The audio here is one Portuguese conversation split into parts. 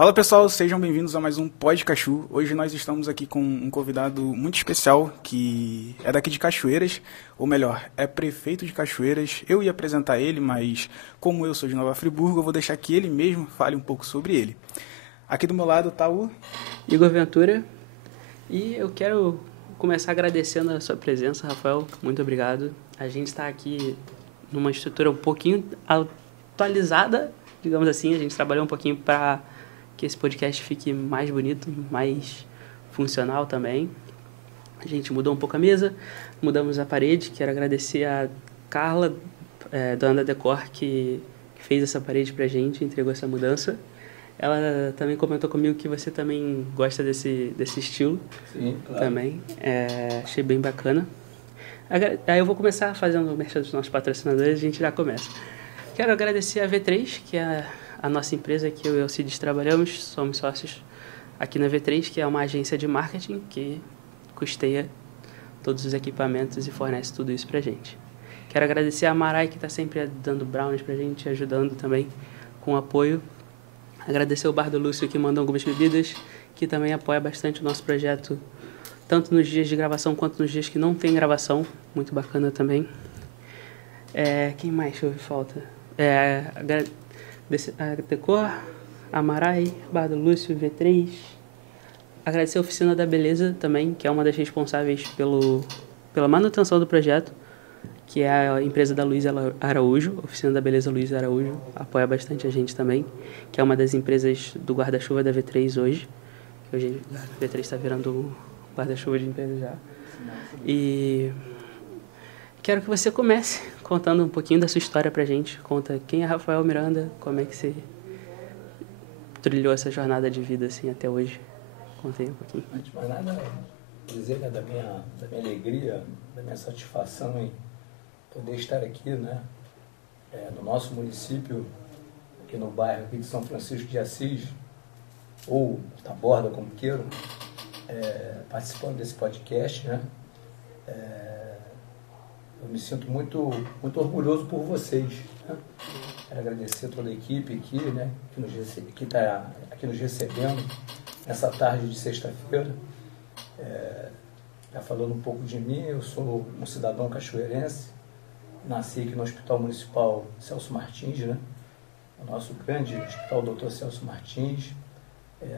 Fala pessoal, sejam bem-vindos a mais um Pod Cachu. Hoje nós estamos aqui com um convidado muito especial que é daqui de Cachoeiras, ou melhor, é prefeito de Cachoeiras. Eu ia apresentar ele, mas como eu sou de Nova Friburgo, eu vou deixar que ele mesmo fale um pouco sobre ele. Aqui do meu lado está o Igor Ventura, e eu quero começar agradecendo a sua presença, Rafael. Muito obrigado. A gente está aqui numa estrutura um pouquinho atualizada, digamos assim. A gente trabalhou um pouquinho para que esse podcast fique mais bonito, mais funcional também. A gente mudou um pouco a mesa, mudamos a parede. Quero agradecer a Carla, do Anda Decor, que fez essa parede pra gente, entregou essa mudança. Ela também comentou comigo que você também gosta desse estilo. Sim, claro. Também. Achei bem bacana. Aí eu vou começar fazendo o merchan dos nossos patrocinadores, a gente já começa. Quero agradecer a V3, que é a nossa empresa que eu e o Alcides trabalhamos. Somos sócios aqui na V3, que é uma agência de marketing que custeia todos os equipamentos e fornece tudo isso pra gente. Quero agradecer a Marai, que está sempre dando brownies pra gente, ajudando também com apoio. Agradecer o Bar do Lúcio, que manda algumas bebidas, que também apoia bastante o nosso projeto, tanto nos dias de gravação quanto nos dias que não tem gravação. Muito bacana também. Quem mais que houve falta? A Decor, a Marai, Bar do Lúcio, V3. Agradecer a Oficina da Beleza também, que é uma das responsáveis pela manutenção do projeto, que é a empresa da Luiz Araújo. A Oficina da Beleza Luiz Araújo apoia bastante a gente também, que é uma das empresas do guarda-chuva da V3 hoje. Hoje a V3 está virando um guarda-chuva de empresa já. E quero que você comece contando um pouquinho da sua história pra gente. Conta quem é Rafael Miranda, como é que você trilhou essa jornada de vida assim até hoje. Conta aí um pouquinho. Antes de mais nada, dizer, né, da minha alegria, da minha satisfação em poder estar aqui, né, no nosso município, aqui no bairro aqui de São Francisco de Assis, ou Taborda, como queiram, participando desse podcast, né. Eu me sinto muito orgulhoso por vocês, né? Quero agradecer a toda a equipe aqui, né, que está aqui nos recebendo nessa tarde de sexta-feira. Já falando um pouco de mim, eu sou um cidadão cachoeirense, nasci aqui no Hospital Municipal Celso Martins, né? O nosso grande Hospital Dr. Celso Martins.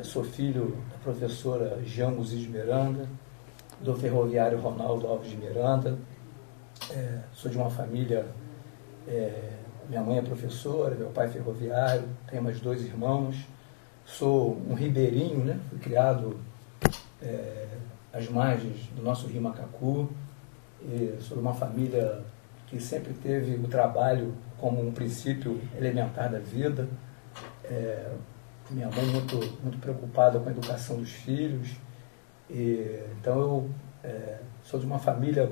Sou filho da professora Jean Guzzi de Miranda, do ferroviário Ronaldo Alves de Miranda. Sou de uma família, minha mãe é professora, meu pai é ferroviário, tenho mais 2 irmãos. Sou um ribeirinho, né? Fui criado às margens do nosso rio Macacu. E sou de uma família que sempre teve o trabalho como um princípio elementar da vida. Minha mãe muito preocupada com a educação dos filhos. Então eu sou de uma família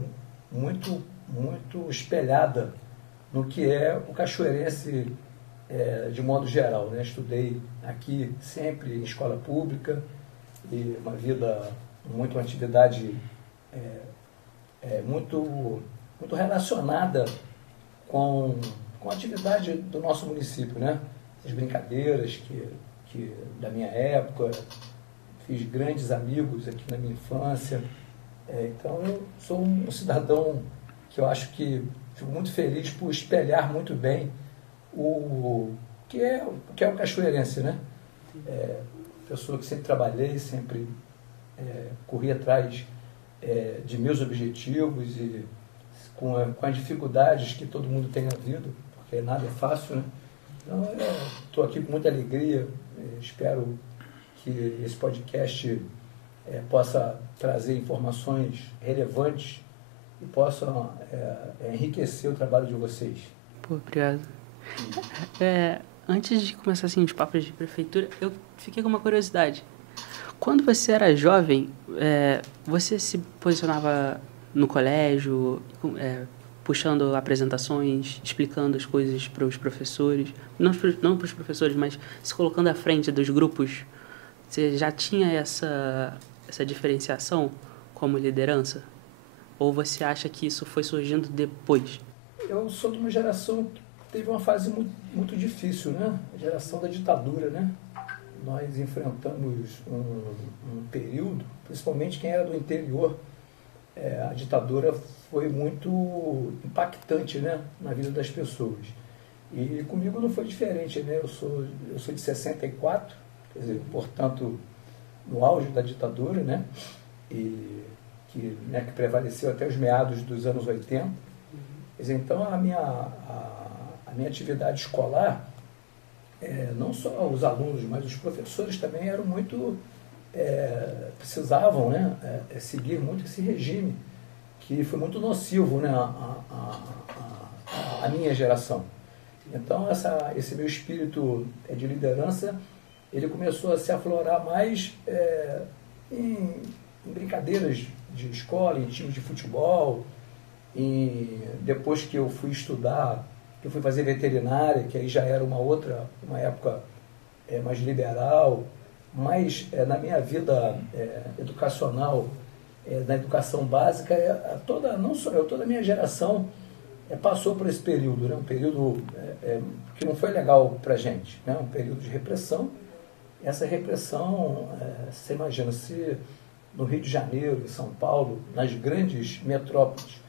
muito espelhada no que é o cachoeirense de modo geral, né? Estudei aqui sempre em escola pública e uma vida, uma atividade muito relacionada com a atividade do nosso município, né? As brincadeiras que da minha época, fiz grandes amigos aqui na minha infância. Então eu sou um cidadão que eu acho que fico muito feliz por espelhar muito bem o que é o cachoeirense, né? Pessoa que sempre trabalhei, sempre corri atrás de meus objetivos e com as dificuldades que todo mundo tem na vida, porque nada é fácil, né? Então, estou aqui com muita alegria, espero que esse podcast possa trazer informações relevantes e possa enriquecer o trabalho de vocês. Pô, obrigado. Antes de começar assim, os papos de prefeitura, eu fiquei com uma curiosidade. Quando você era jovem, você se posicionava no colégio, puxando apresentações, explicando as coisas para os professores, não para os professores, mas se colocando à frente dos grupos? Você já tinha essa diferenciação como liderança? Ou você acha que isso foi surgindo depois? Eu sou de uma geração que teve uma fase muito difícil, né? A geração da ditadura, né? nós enfrentamos um período, principalmente quem era do interior, a ditadura foi muito impactante, né, na vida das pessoas. E comigo não foi diferente, né? Eu sou de 64, quer dizer, portanto, no auge da ditadura, né? E que prevaleceu até os meados dos anos 80. Quer dizer, então, a minha atividade escolar, não só os alunos, mas os professores também eram muito, precisavam, né, seguir muito esse regime, que foi muito nocivo, né, à minha geração. Então, esse meu espírito de liderança, ele começou a se aflorar mais em brincadeiras de escola, em times de futebol. E depois que eu fui estudar, que eu fui fazer veterinária, que aí já era uma época mais liberal, mas na minha vida educacional, na educação básica, não só eu, toda a minha geração passou por esse período, né? Um período que não foi legal para a gente, né? Um período de repressão. Essa repressão, você imagina, se no Rio de Janeiro, em São Paulo, nas grandes metrópoles,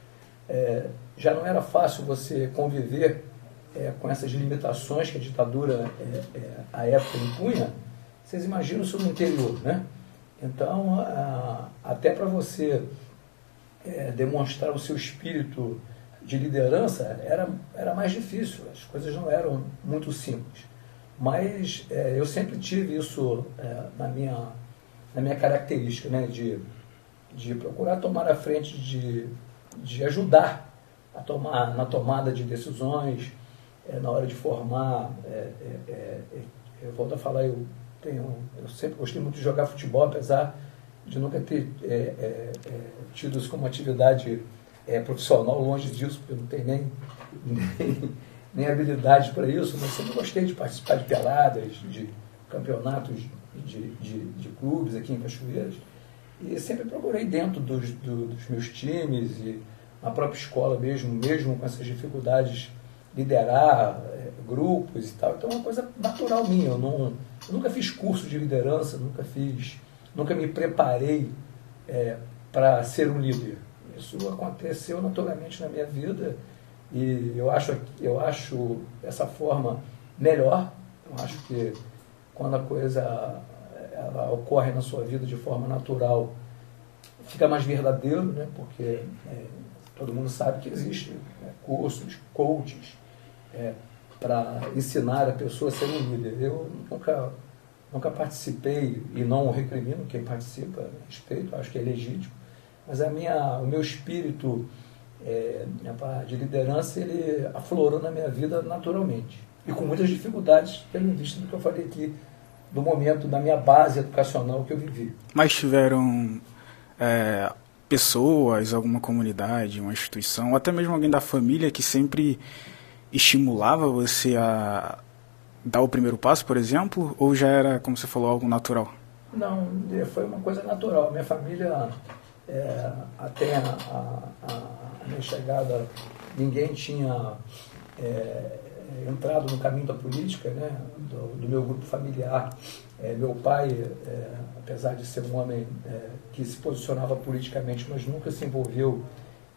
já não era fácil você conviver com essas limitações que a ditadura à época impunha, vocês imaginam isso no interior, né? Então, até para você demonstrar o seu espírito de liderança, era mais difícil, as coisas não eram muito simples. Mas eu sempre tive isso na minha característica, né? De procurar tomar a frente, de ajudar na tomada de decisões, na hora de formar. Eu volto a falar, eu sempre gostei muito de jogar futebol, apesar de nunca ter tido isso como atividade profissional, longe disso, porque eu não tenho nem habilidade para isso, mas sempre gostei de participar de peladas, de campeonatos de clubes aqui em Cachoeiras, e sempre procurei dentro dos meus times e na própria escola mesmo com essas dificuldades, liderar grupos e tal. Então é uma coisa natural minha. Eu nunca fiz curso de liderança, nunca me preparei para ser um líder. Isso aconteceu naturalmente na minha vida e eu acho essa forma melhor. Eu acho que quando a coisa ela ocorre na sua vida de forma natural, fica mais verdadeiro, né? Porque todo mundo sabe que existem cursos, coaches, para ensinar a pessoa a ser um líder. Eu nunca participei e não recrimino quem participa, respeito, acho que é legítimo, mas o meu espírito de liderança, ele aflorou na minha vida naturalmente. E com muitas dificuldades, tendo em vista do que eu falei aqui, do momento da minha base educacional que eu vivi. Mas tiveram pessoas, alguma comunidade, uma instituição, ou até mesmo alguém da família que sempre estimulava você a dar o primeiro passo, por exemplo, ou já era, como você falou, algo natural? Não, foi uma coisa natural. Minha família, até a minha chegada, ninguém tinha entrado no caminho da política, né, do meu grupo familiar. Meu pai, apesar de ser um homem que se posicionava politicamente, mas nunca se envolveu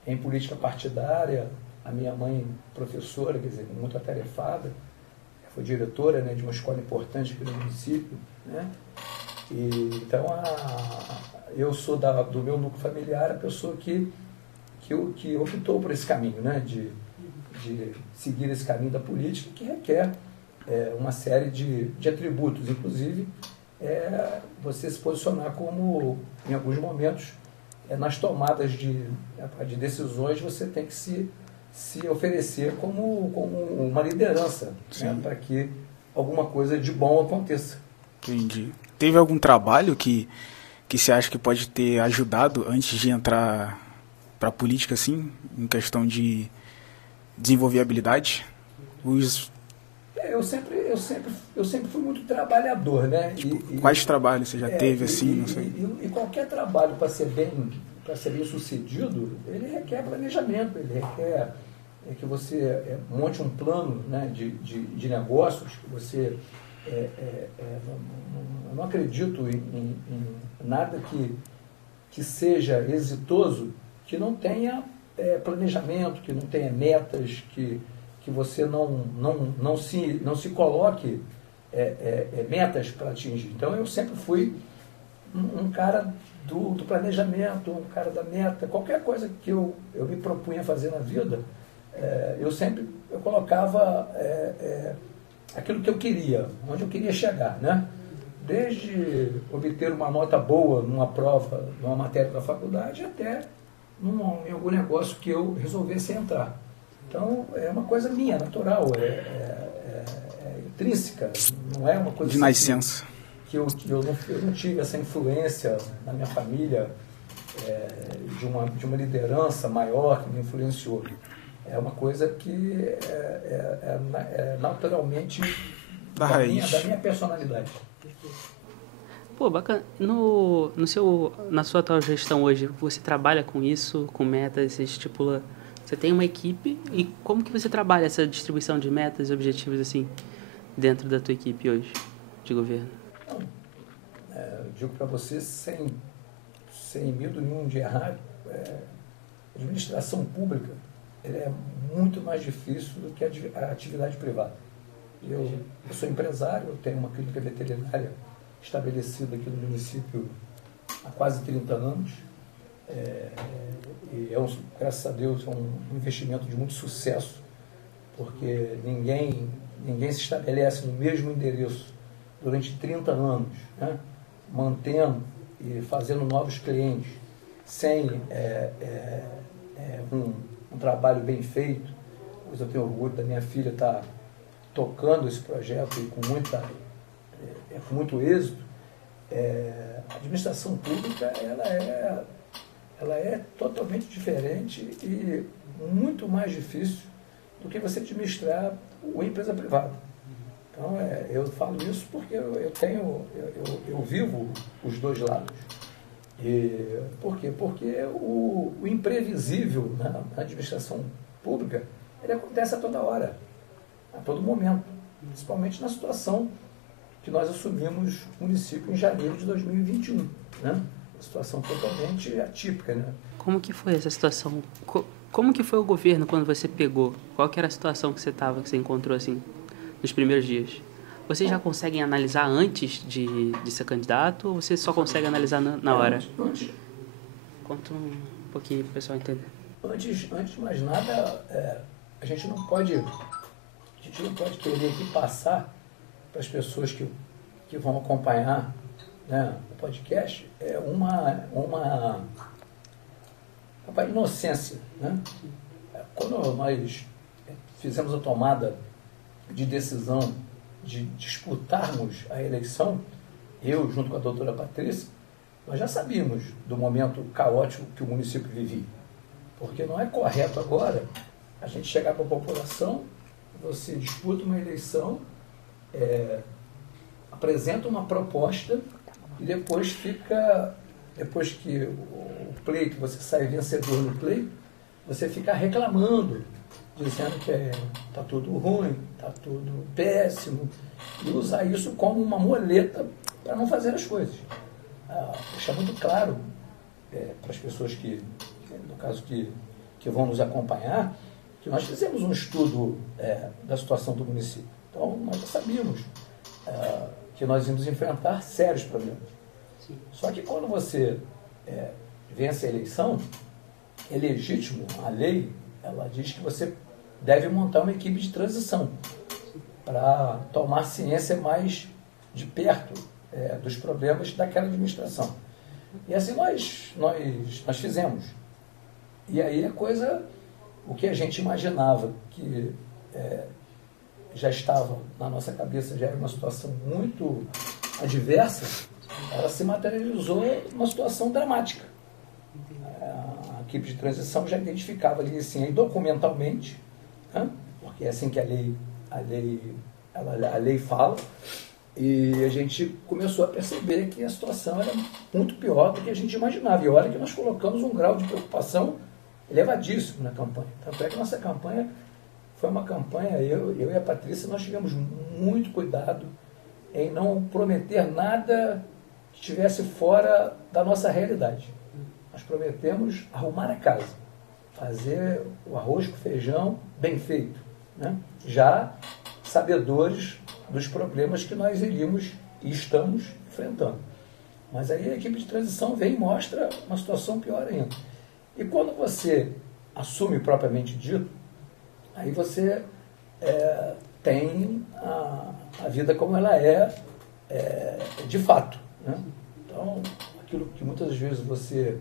em política partidária. A minha mãe, professora, quer dizer, muito atarefada, foi diretora, né, de uma escola importante aqui no município, né? Então, eu sou do meu núcleo familiar a pessoa que optou por esse caminho, né, de seguir esse caminho da política, que requer uma série de atributos, inclusive você se posicionar como, em alguns momentos, nas tomadas de decisões, você tem que se oferecer como uma liderança, né, para que alguma coisa de bom aconteça. Entendi. Teve algum trabalho que você acha que pode ter ajudado antes de entrar para a política, assim, em questão de desenvolver habilidade? Eu sempre fui muito trabalhador, né? Tipo, quais trabalhos você já teve, assim, não sei? E qualquer trabalho, para ser bem sucedido, ele requer planejamento, ele requer que você monte um plano, né, de negócios, que você eu não acredito em nada que seja exitoso, que não tenha planejamento, que não tenha metas, que você não se coloque metas para atingir. Então, eu sempre fui um cara do planejamento, um cara da meta. Qualquer coisa que eu me propunha fazer na vida, eu colocava aquilo que eu queria, onde eu queria chegar, né? Desde obter uma nota boa numa prova, numa matéria da faculdade, até em algum negócio que eu resolvesse entrar. Então, é uma coisa minha, natural, intrínseca, não é uma coisa de nascença. Que eu não tive essa influência na minha família, de uma liderança maior que me influenciou. É uma coisa que é naturalmente da minha personalidade. Pô, bacana. Na sua atual gestão hoje, você trabalha com isso, com metas, você estipula... Você tem uma equipe e como que você trabalha essa distribuição de metas e objetivos assim dentro da tua equipe hoje de governo? Eu digo para você, sem medo nenhum de errar, a administração pública é muito mais difícil do que a atividade privada. Eu sou empresário, eu tenho uma clínica veterinária estabelecida aqui no município há quase 30 anos. E graças a Deus, é um investimento de muito sucesso, porque ninguém se estabelece no mesmo endereço durante 30 anos, né? Mantendo e fazendo novos clientes, sem um trabalho bem feito. Pois eu tenho orgulho da minha filha estar tocando esse projeto e com muito êxito. A administração pública ela é totalmente diferente e muito mais difícil do que você administrar uma empresa privada. Então, eu falo isso porque eu vivo os dois lados. Por quê? Porque o imprevisível na administração pública, ele acontece a toda hora, a todo momento, principalmente na situação que nós assumimos o município em janeiro de 2021, né? Uma situação totalmente atípica, né? Como que foi essa situação? Como que foi o governo quando você pegou? Qual que era a situação que você encontrou assim nos primeiros dias? Vocês já conseguem analisar antes de ser candidato ou você só consegue analisar na hora? Conta um pouquinho para o pessoal entender. Antes de mais nada, a gente não pode querer aqui passar para as pessoas que vão acompanhar, né, o podcast, uma inocência, né? Quando nós fizemos a tomada de decisão de disputarmos a eleição, eu junto com a doutora Patrícia, nós já sabíamos do momento caótico que o município vivia. Porque não é correto agora a gente chegar para a população, você disputa uma eleição, apresenta uma proposta e depois que o pleito, você sai vencedor no pleito, você fica reclamando, dizendo que está tudo ruim, está tudo péssimo, e usar isso como uma muleta para não fazer as coisas. Deixar muito claro para as pessoas no caso, que vão nos acompanhar, que nós fizemos um estudo da situação do município. Então, nós já sabíamos que nós íamos enfrentar sérios problemas. Sim. Só que quando você vence a eleição, é legítimo, a lei, ela diz que você deve montar uma equipe de transição para tomar ciência mais de perto dos problemas daquela administração. E assim nós fizemos. E aí o que a gente imaginava que já estava na nossa cabeça, já era uma situação muito adversa, ela se materializou numa situação dramática. A equipe de transição já identificava ali assim, documentalmente, né? Porque é assim que a lei fala, e a gente começou a perceber que a situação era muito pior do que a gente imaginava. E olha que nós colocamos um grau de preocupação elevadíssimo na campanha. Tanto é que nossa campanha foi uma campanha, eu e a Patrícia, nós tivemos muito cuidado em não prometer nada que estivesse fora da nossa realidade. Nós prometemos arrumar a casa, fazer o arroz com feijão bem feito, né? Já sabedores dos problemas que nós iríamos e estamos enfrentando. Mas aí a equipe de transição vem e mostra uma situação pior ainda. E quando você assume propriamente dito, aí você tem a vida como ela de fato, né? Então, aquilo que muitas vezes você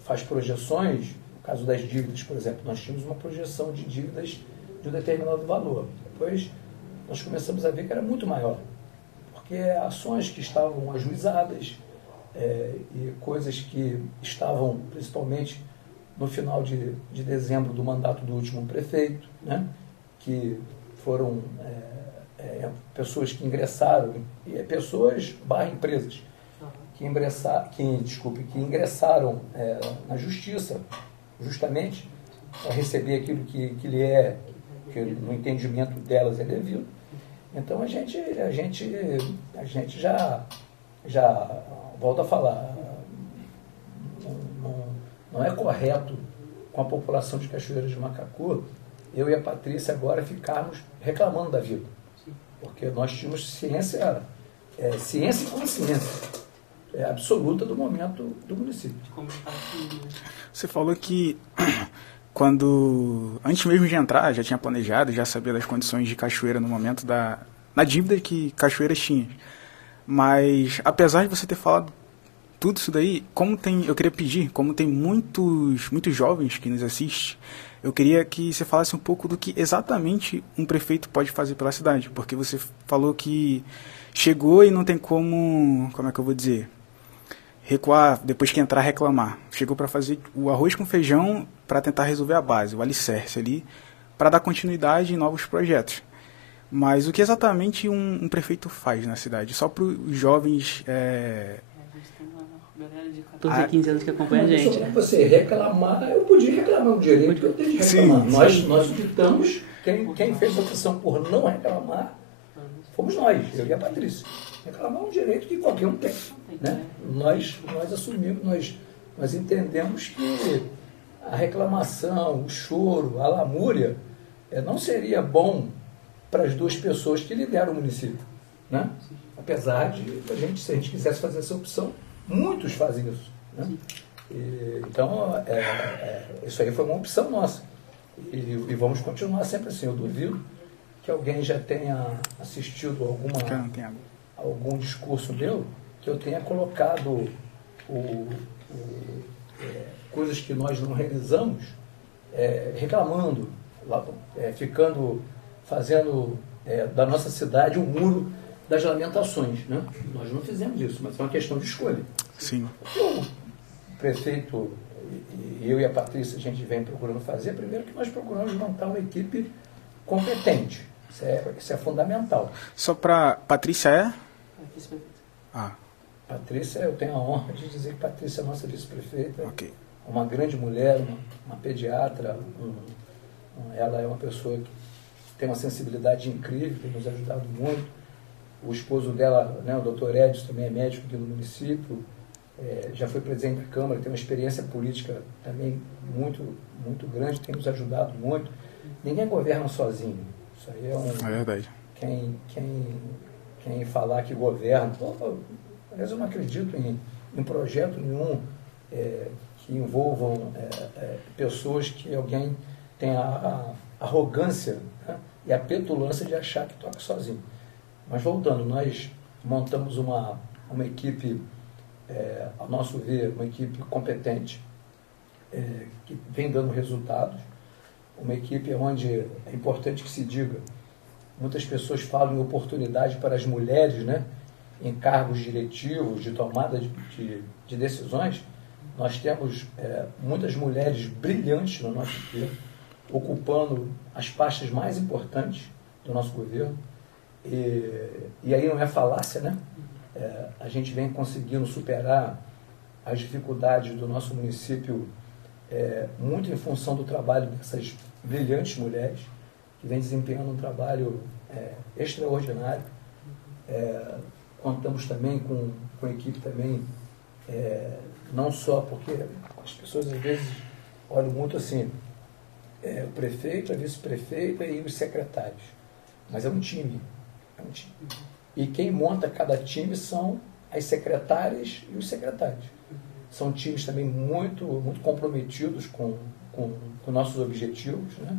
faz projeções, no caso das dívidas, por exemplo, nós tínhamos uma projeção de dívidas de um determinado valor. Depois, nós começamos a ver que era muito maior, porque ações que estavam ajuizadas e coisas que estavam, principalmente, no final de dezembro do mandato do último prefeito, né, que foram pessoas que ingressaram, pessoas / empresas, que ingressaram na justiça, justamente, para receber aquilo que no entendimento delas é devido. Então a gente já volta a falar, não é correto com a população de Cachoeiras de Macacu, eu e a Patrícia agora ficarmos reclamando da vida. Porque nós tínhamos ciência e consciência absoluta do momento do município. Você falou que antes mesmo de entrar, já tinha planejado, já sabia das condições de Cachoeira no momento da dívida que Cachoeiras tinha. Mas, apesar de você ter falado tudo isso daí, eu queria pedir, como tem muitos jovens que nos assistem, eu queria que você falasse um pouco do que exatamente um prefeito pode fazer pela cidade, porque você falou que chegou e não tem como é que eu vou dizer, recuar, depois que entrar, reclamar. Chegou para fazer o arroz com feijão para tentar resolver a base, o alicerce ali, para dar continuidade em novos projetos. Mas o que exatamente um prefeito faz na cidade? Só para os jovens... Galera de 14 a 15 anos que acompanha a gente. Se você reclamar, eu podia reclamar o direito que eu tenho de reclamar. Sim. Nós optamos, quem fez a opção por não reclamar, fomos nós, eu e a Patrícia. Reclamar é um direito que qualquer um tem. Né? Nós assumimos, nós entendemos que a reclamação, o choro, a lamúria, não seria bom para as duas pessoas que lideram o município. Né? Apesar de, se a gente quisesse fazer essa opção, muitos fazem isso. Né? Então, isso aí foi uma opção nossa. E vamos continuar sempre assim. Eu duvido que alguém já tenha assistido algum discurso meu que eu tenha colocado coisas que nós não realizamos, reclamando, fazendo da nossa cidade um muro das lamentações, né? Nós não fizemos isso, mas é uma questão de escolha. Sim. O prefeito, eu e a Patrícia, a gente vem procurando fazer, primeiro que nós procuramos montar uma equipe competente. Isso é fundamental. Só para... Patrícia Patrícia, eu tenho a honra de dizer que Patrícia é nossa vice-prefeita. Okay. Uma grande mulher, uma pediatra. Ela é uma pessoa que tem uma sensibilidade incrível, tem nos ajudado muito. O esposo dela, né, o doutor Edson, também é médico aqui no município, já foi presidente da Câmara, tem uma experiência política também muito, muito grande, tem nos ajudado muito. Ninguém governa sozinho. Isso aí é verdade. Quem falar que governa... Aliás, eu não acredito em projeto nenhum que envolvam pessoas que alguém tem a arrogância, né, e a petulância de achar que toca sozinho. Mas voltando, nós montamos uma equipe, ao nosso ver, uma equipe competente, que vem dando resultados, uma equipe onde é importante que se diga, muitas pessoas falam em oportunidade para as mulheres, né, em cargos diretivos, de tomada de decisões. Nós temos muitas mulheres brilhantes no nosso governo, ocupando as pastas mais importantes do nosso governo. E aí não é falácia, né? A gente vem conseguindo superar as dificuldades do nosso município muito em função do trabalho dessas brilhantes mulheres que vêm desempenhando um trabalho extraordinário. Contamos também com equipe também, não só porque as pessoas às vezes olham muito assim, o prefeito, a vice-prefeita e os secretários. Mas é um time. E quem monta cada time são as secretárias e os secretários. São times também muito, muito comprometidos com nossos objetivos, né?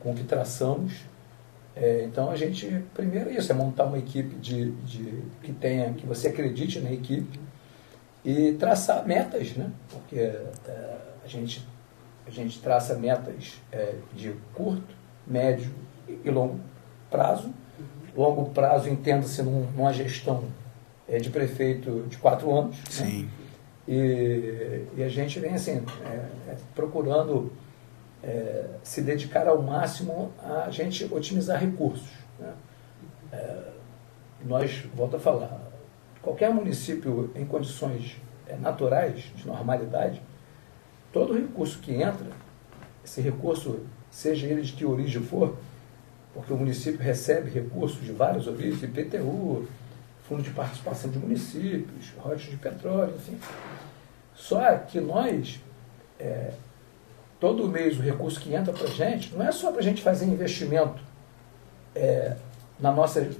Com o que traçamos. Então, a gente, primeiro isso, é montar uma equipe que você acredite na equipe e traçar metas, né? Porque a gente traça metas de curto, médio e longo prazo. Longo prazo, entenda-se numa gestão de prefeito de 4 anos. Sim. Né? E a gente vem assim, procurando se dedicar ao máximo a gente otimizar recursos. Né? Nós, volto a falar, qualquer município em condições naturais, de normalidade, todo recurso que entra, esse recurso, seja ele de que origem for, porque o município recebe recursos de várias origens, IPTU, Fundo de Participação de Municípios, royalties de petróleo, enfim. Só que nós, todo mês o recurso que entra para a gente, não é só para a gente fazer investimento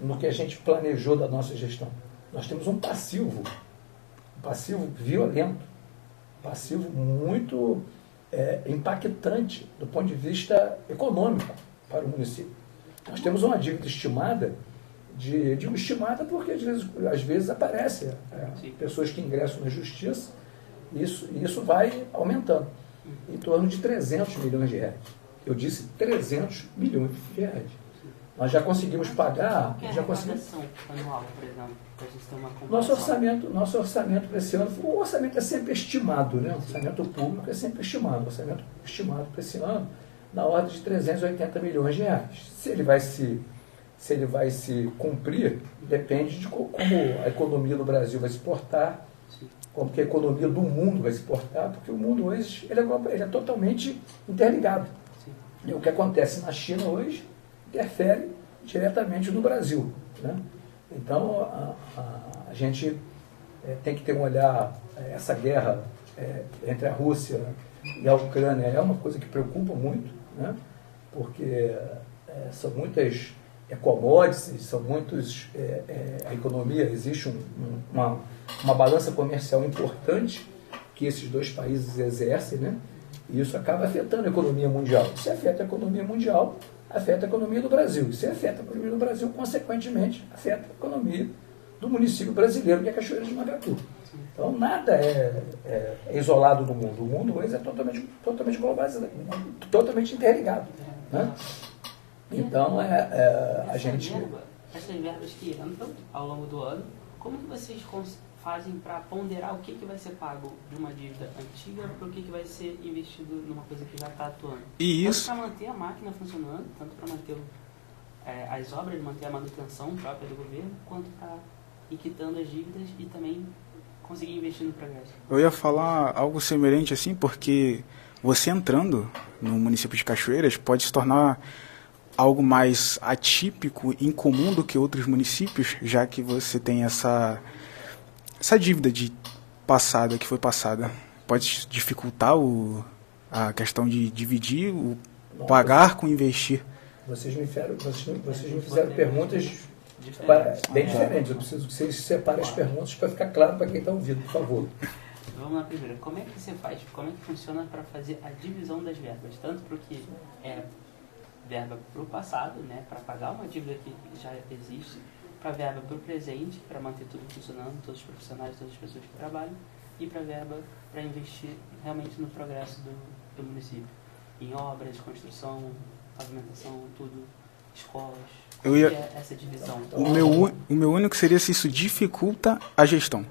no que a gente planejou da nossa gestão. Nós temos um passivo violento, passivo muito impactante do ponto de vista econômico para o município. Nós temos uma dívida estimada, digo estimada porque às vezes aparece pessoas que ingressam na justiça e isso vai aumentando, em torno de 300 milhões de reais. Eu disse 300 milhões de reais. Nós já conseguimos pagar... Qual é a arrecadação anual, por exemplo, para a gente ter uma comparação? Nosso orçamento para esse ano, o orçamento é sempre estimado, né? O orçamento público é sempre estimado. O orçamento estimado para esse ano, na ordem de 380 milhões de reais. Se ele vai se cumprir, depende de como a economia do Brasil vai se portar, como que a economia do mundo vai se portar, porque o mundo hoje ele é totalmente interligado. E o que acontece na China hoje interfere diretamente no Brasil. Né? Então, a gente tem que ter um olhar, essa guerra entre a Rússia e a Ucrânia é uma coisa que preocupa muito, né? Porque são muitas commodities, são muitos... a economia, existe uma balança comercial importante que esses dois países exercem, né? E isso acaba afetando a economia mundial. Se afeta a economia mundial, afeta a economia do Brasil. Se afeta a economia do Brasil, consequentemente, afeta a economia do município brasileiro, que é Cachoeira de Macacu. Então, nada é isolado no mundo. O mundo hoje é totalmente globalizado, totalmente interligado. Né? Então, a gente... Essas verbas que entram ao longo do ano, como que vocês fazem para ponderar o que vai ser pago de uma dívida antiga para o que vai ser investido numa coisa que já está atuando? E isso... Tanto para manter a máquina funcionando, tanto para manter as obras, manter a manutenção própria do governo, quanto para ir quitando as dívidas e também conseguir investir no progresso. Eu ia falar algo semelhante assim, porque você entrando no município de Cachoeiras pode se tornar algo mais atípico e incomum do que outros municípios, já que você tem essa dívida que foi passada. Pode dificultar a questão de dividir, pagar com investir. Vocês me fizeram perguntas bem diferentes. Eu preciso que vocês separem as perguntas para ficar claro para quem está ouvindo, por favor. Vamos lá primeiro. Como é que você faz, como é que funciona para fazer a divisão das verbas? Tanto para o que é verba para o passado, né, para pagar uma dívida que já existe, para verba para o presente, para manter tudo funcionando, todos os profissionais, todas as pessoas que trabalham, e para verba para investir realmente no progresso do município, em obras, construção, pavimentação, tudo, escolas. Como é essa divisão? O meu único seria se isso dificulta a gestão.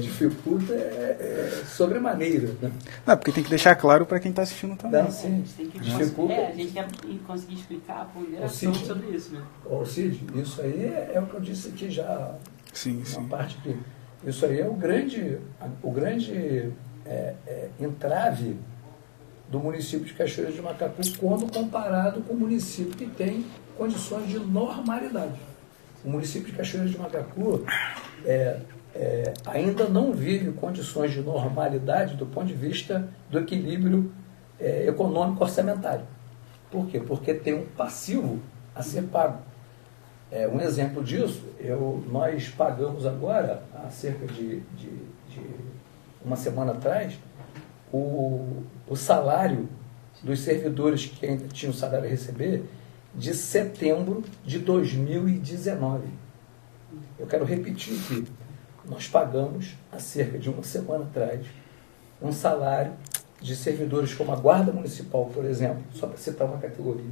Dificulta sobremaneira. Né? Não, porque tem que deixar claro para quem está assistindo também. Não, sim. A gente Dificulta. A gente quer conseguir explicar a ponderação sobre isso, né? Ô Cid, isso aí é o que eu disse aqui já. Sim. Parte que isso aí é o grande entrave do município de Cachoeiras de Macacu quando comparado com o município que tem condições de normalidade. O município de Cachoeira de Macacu ainda não vive condições de normalidade do ponto de vista do equilíbrio econômico orçamentário. Por quê? Porque tem um passivo a ser pago. Um exemplo disso, nós pagamos agora, há cerca de uma semana atrás, o salário dos servidores que ainda tinham salário a receber de setembro de 2019. Eu quero repetir aqui, nós pagamos há cerca de uma semana atrás um salário de servidores como a Guarda Municipal, por exemplo, só para citar uma categoria,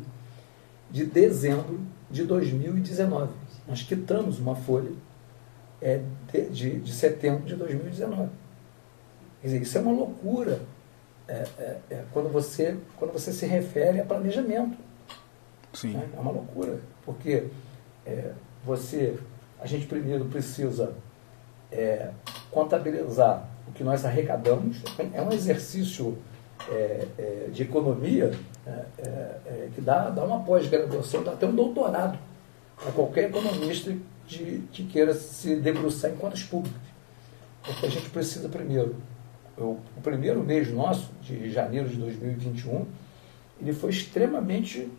de dezembro de 2019. Nós quitamos uma folha de setembro de 2019. Quer dizer, isso é uma loucura quando você se refere a planejamento. Sim. Né? É uma loucura, porque a gente primeiro precisa contabilizar o que nós arrecadamos. É um exercício de economia que dá uma pós-graduação, dá até um doutorado para qualquer economista que queira se debruçar em contas públicas. Porque a gente precisa primeiro, o primeiro mês nosso, de janeiro de 2021, ele foi extremamente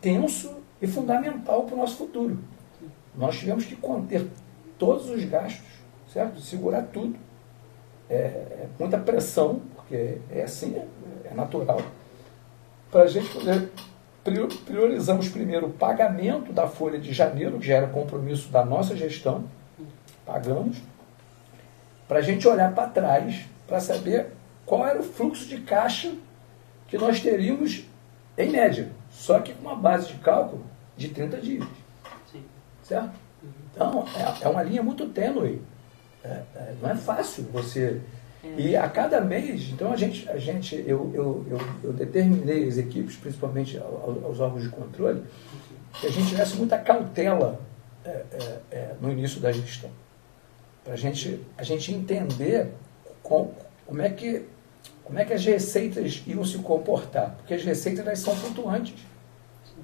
tenso e fundamental para o nosso futuro. Nós tivemos que conter todos os gastos, certo? Segurar tudo. Muita pressão, porque é assim, é natural, para a gente poder. Priorizamos primeiro o pagamento da folha de janeiro, que já era compromisso da nossa gestão, pagamos, para a gente olhar para trás, para saber qual era o fluxo de caixa que nós teríamos em média, só que com uma base de cálculo de 30 dias. Sim. Certo? Então, é uma linha muito tênue. Não é fácil você... E a cada mês, então eu determinei as equipes, principalmente aos órgãos de controle, que a gente tivesse muita cautela no início da gestão. Para a gente entender como é que as receitas iam se comportar. Porque as receitas elas são flutuantes.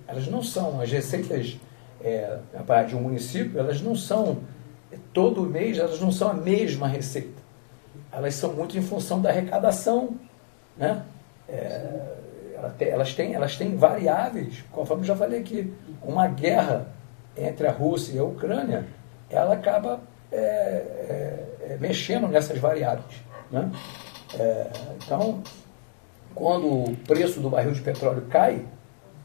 Elas não são. As receitas de um município, elas não são, todo mês, elas não são a mesma receita. Elas são muito em função da arrecadação, né? Elas têm variáveis, conforme eu já falei aqui. Uma guerra entre a Rússia e a Ucrânia, ela acaba mexendo nessas variáveis, né? Então, quando o preço do barril de petróleo cai,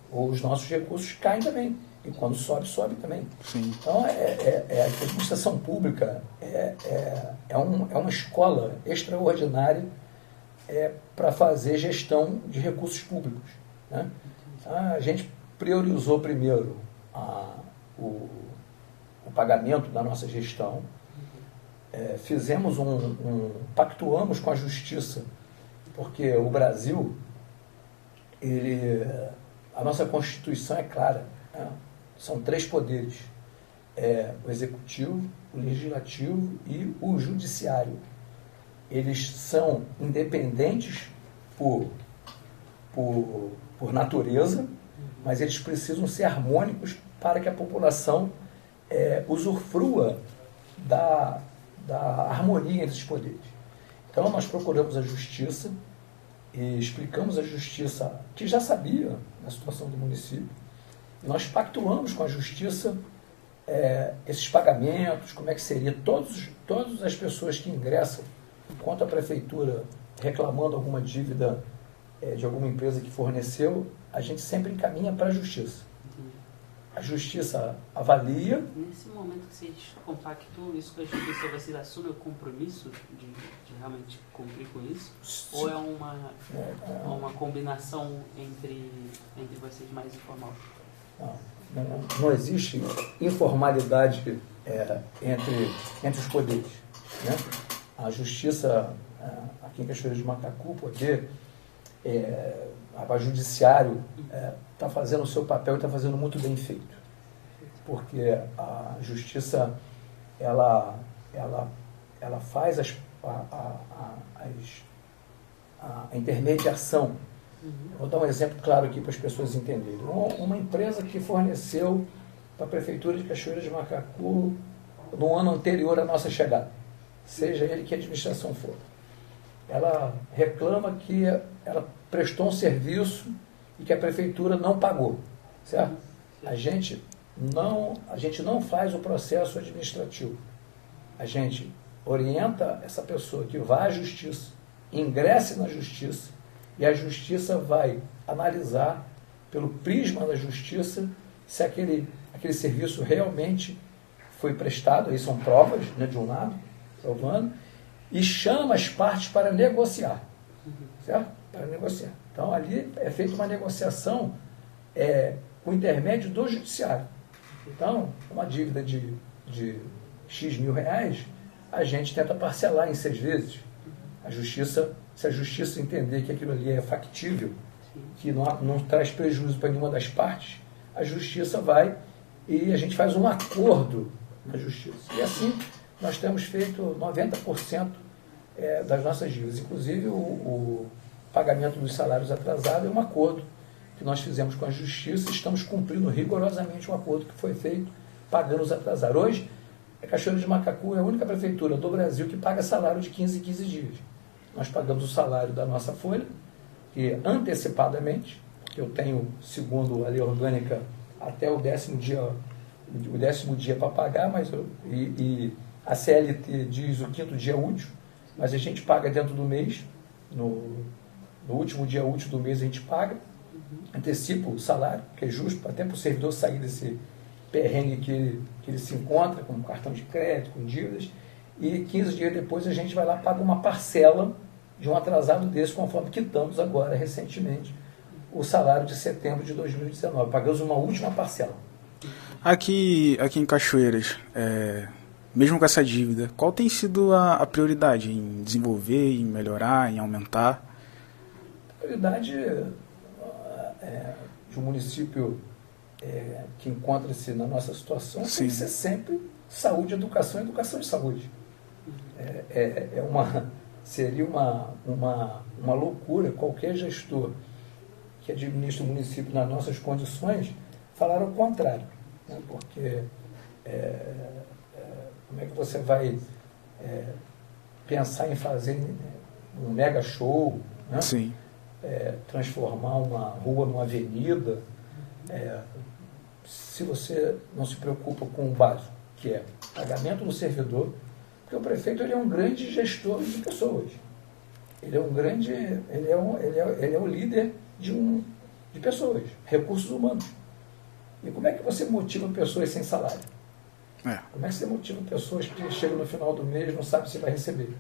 os nossos recursos caem também. E quando sobe, sobe também. Sim. Então, a administração pública é uma escola extraordinária para fazer gestão de recursos públicos, né? A gente priorizou primeiro o pagamento da nossa gestão, pactuamos com a justiça, porque o Brasil, a nossa Constituição é clara, né? São 3 poderes, o executivo, o legislativo e o judiciário. Eles são independentes por natureza, mas eles precisam ser harmônicos para que a população usufrua da harmonia entre esses poderes. Então, nós procuramos a justiça e explicamos à justiça, que já sabia da situação do município, e nós pactuamos com a justiça esses pagamentos, como é que seria, todas as pessoas que ingressam contra a prefeitura reclamando alguma dívida de alguma empresa que forneceu, a gente sempre encaminha para a justiça. A justiça avalia. Nesse momento que vocês compactuam isso com a justiça, vocês assumem o compromisso de realmente cumprir com isso? Sim. Ou é uma combinação entre vocês mais informal? Não existe informalidade entre os poderes, né? A justiça, aqui em Cachoeira de Macacu, o judiciário está fazendo o seu papel e está fazendo muito bem feito. Porque a justiça, ela faz a intermediação Eu vou dar um exemplo claro aqui para as pessoas entenderem. Uma empresa que forneceu para a Prefeitura de Cachoeira de Macacu no ano anterior à nossa chegada, seja ele que administração for, ela reclama que ela prestou um serviço e que a Prefeitura não pagou, certo? A gente não faz o processo administrativo. A gente orienta essa pessoa que vá à Justiça, ingresse na Justiça, e a Justiça vai analisar, pelo prisma da Justiça, se aquele serviço realmente foi prestado, aí são provas, né, de um lado, provando, e chama as partes para negociar, certo? Para negociar. Então, ali é feita uma negociação com intermédio do judiciário. Então, uma dívida de X mil reais, a gente tenta parcelar em 6 vezes. Se a justiça entender que aquilo ali é factível, que não traz prejuízo para nenhuma das partes, a justiça vai e a gente faz um acordo na justiça. E assim, nós temos feito 90% das nossas dívidas. Inclusive, o pagamento dos salários atrasados é um acordo que nós fizemos com a justiça, estamos cumprindo rigorosamente o acordo que foi feito, pagando os atrasados. Hoje, a Cachoeira de Macacu é a única prefeitura do Brasil que paga salário de 15 em 15 dias. Nós pagamos o salário da nossa folha, que antecipadamente, que eu tenho, segundo a lei orgânica, até o 10º dia para pagar, e a CLT diz o 5º dia útil, mas a gente paga dentro do mês, no último dia útil do mês a gente paga, antecipa o salário, que é justo, até para o servidor sair desse perrengue que ele se encontra, com cartão de crédito, com dívidas, e 15 dias depois a gente vai lá e paga uma parcela de um atrasado desse, conforme quitamos agora, recentemente, o salário de setembro de 2019. Pagamos uma última parcela. Aqui em Cachoeiras, mesmo com essa dívida, qual tem sido a prioridade em desenvolver, em melhorar, em aumentar? A prioridade de um município que encontra-se na nossa situação tem que ser sempre saúde, educação e educação e saúde. Seria uma loucura qualquer gestor que administra o município nas nossas condições falar o contrário, né? Porque como é que você vai pensar em fazer um mega show, né? Sim. Transformar uma rua numa avenida, se você não se preocupa com o básico, que é pagamento do servidor, porque o prefeito ele é um grande gestor de pessoas. Ele é o líder de pessoas, recursos humanos. E como é que você motiva pessoas sem salário? Como é que você motiva pessoas que chegam no final do mês e não sabem se vai receber?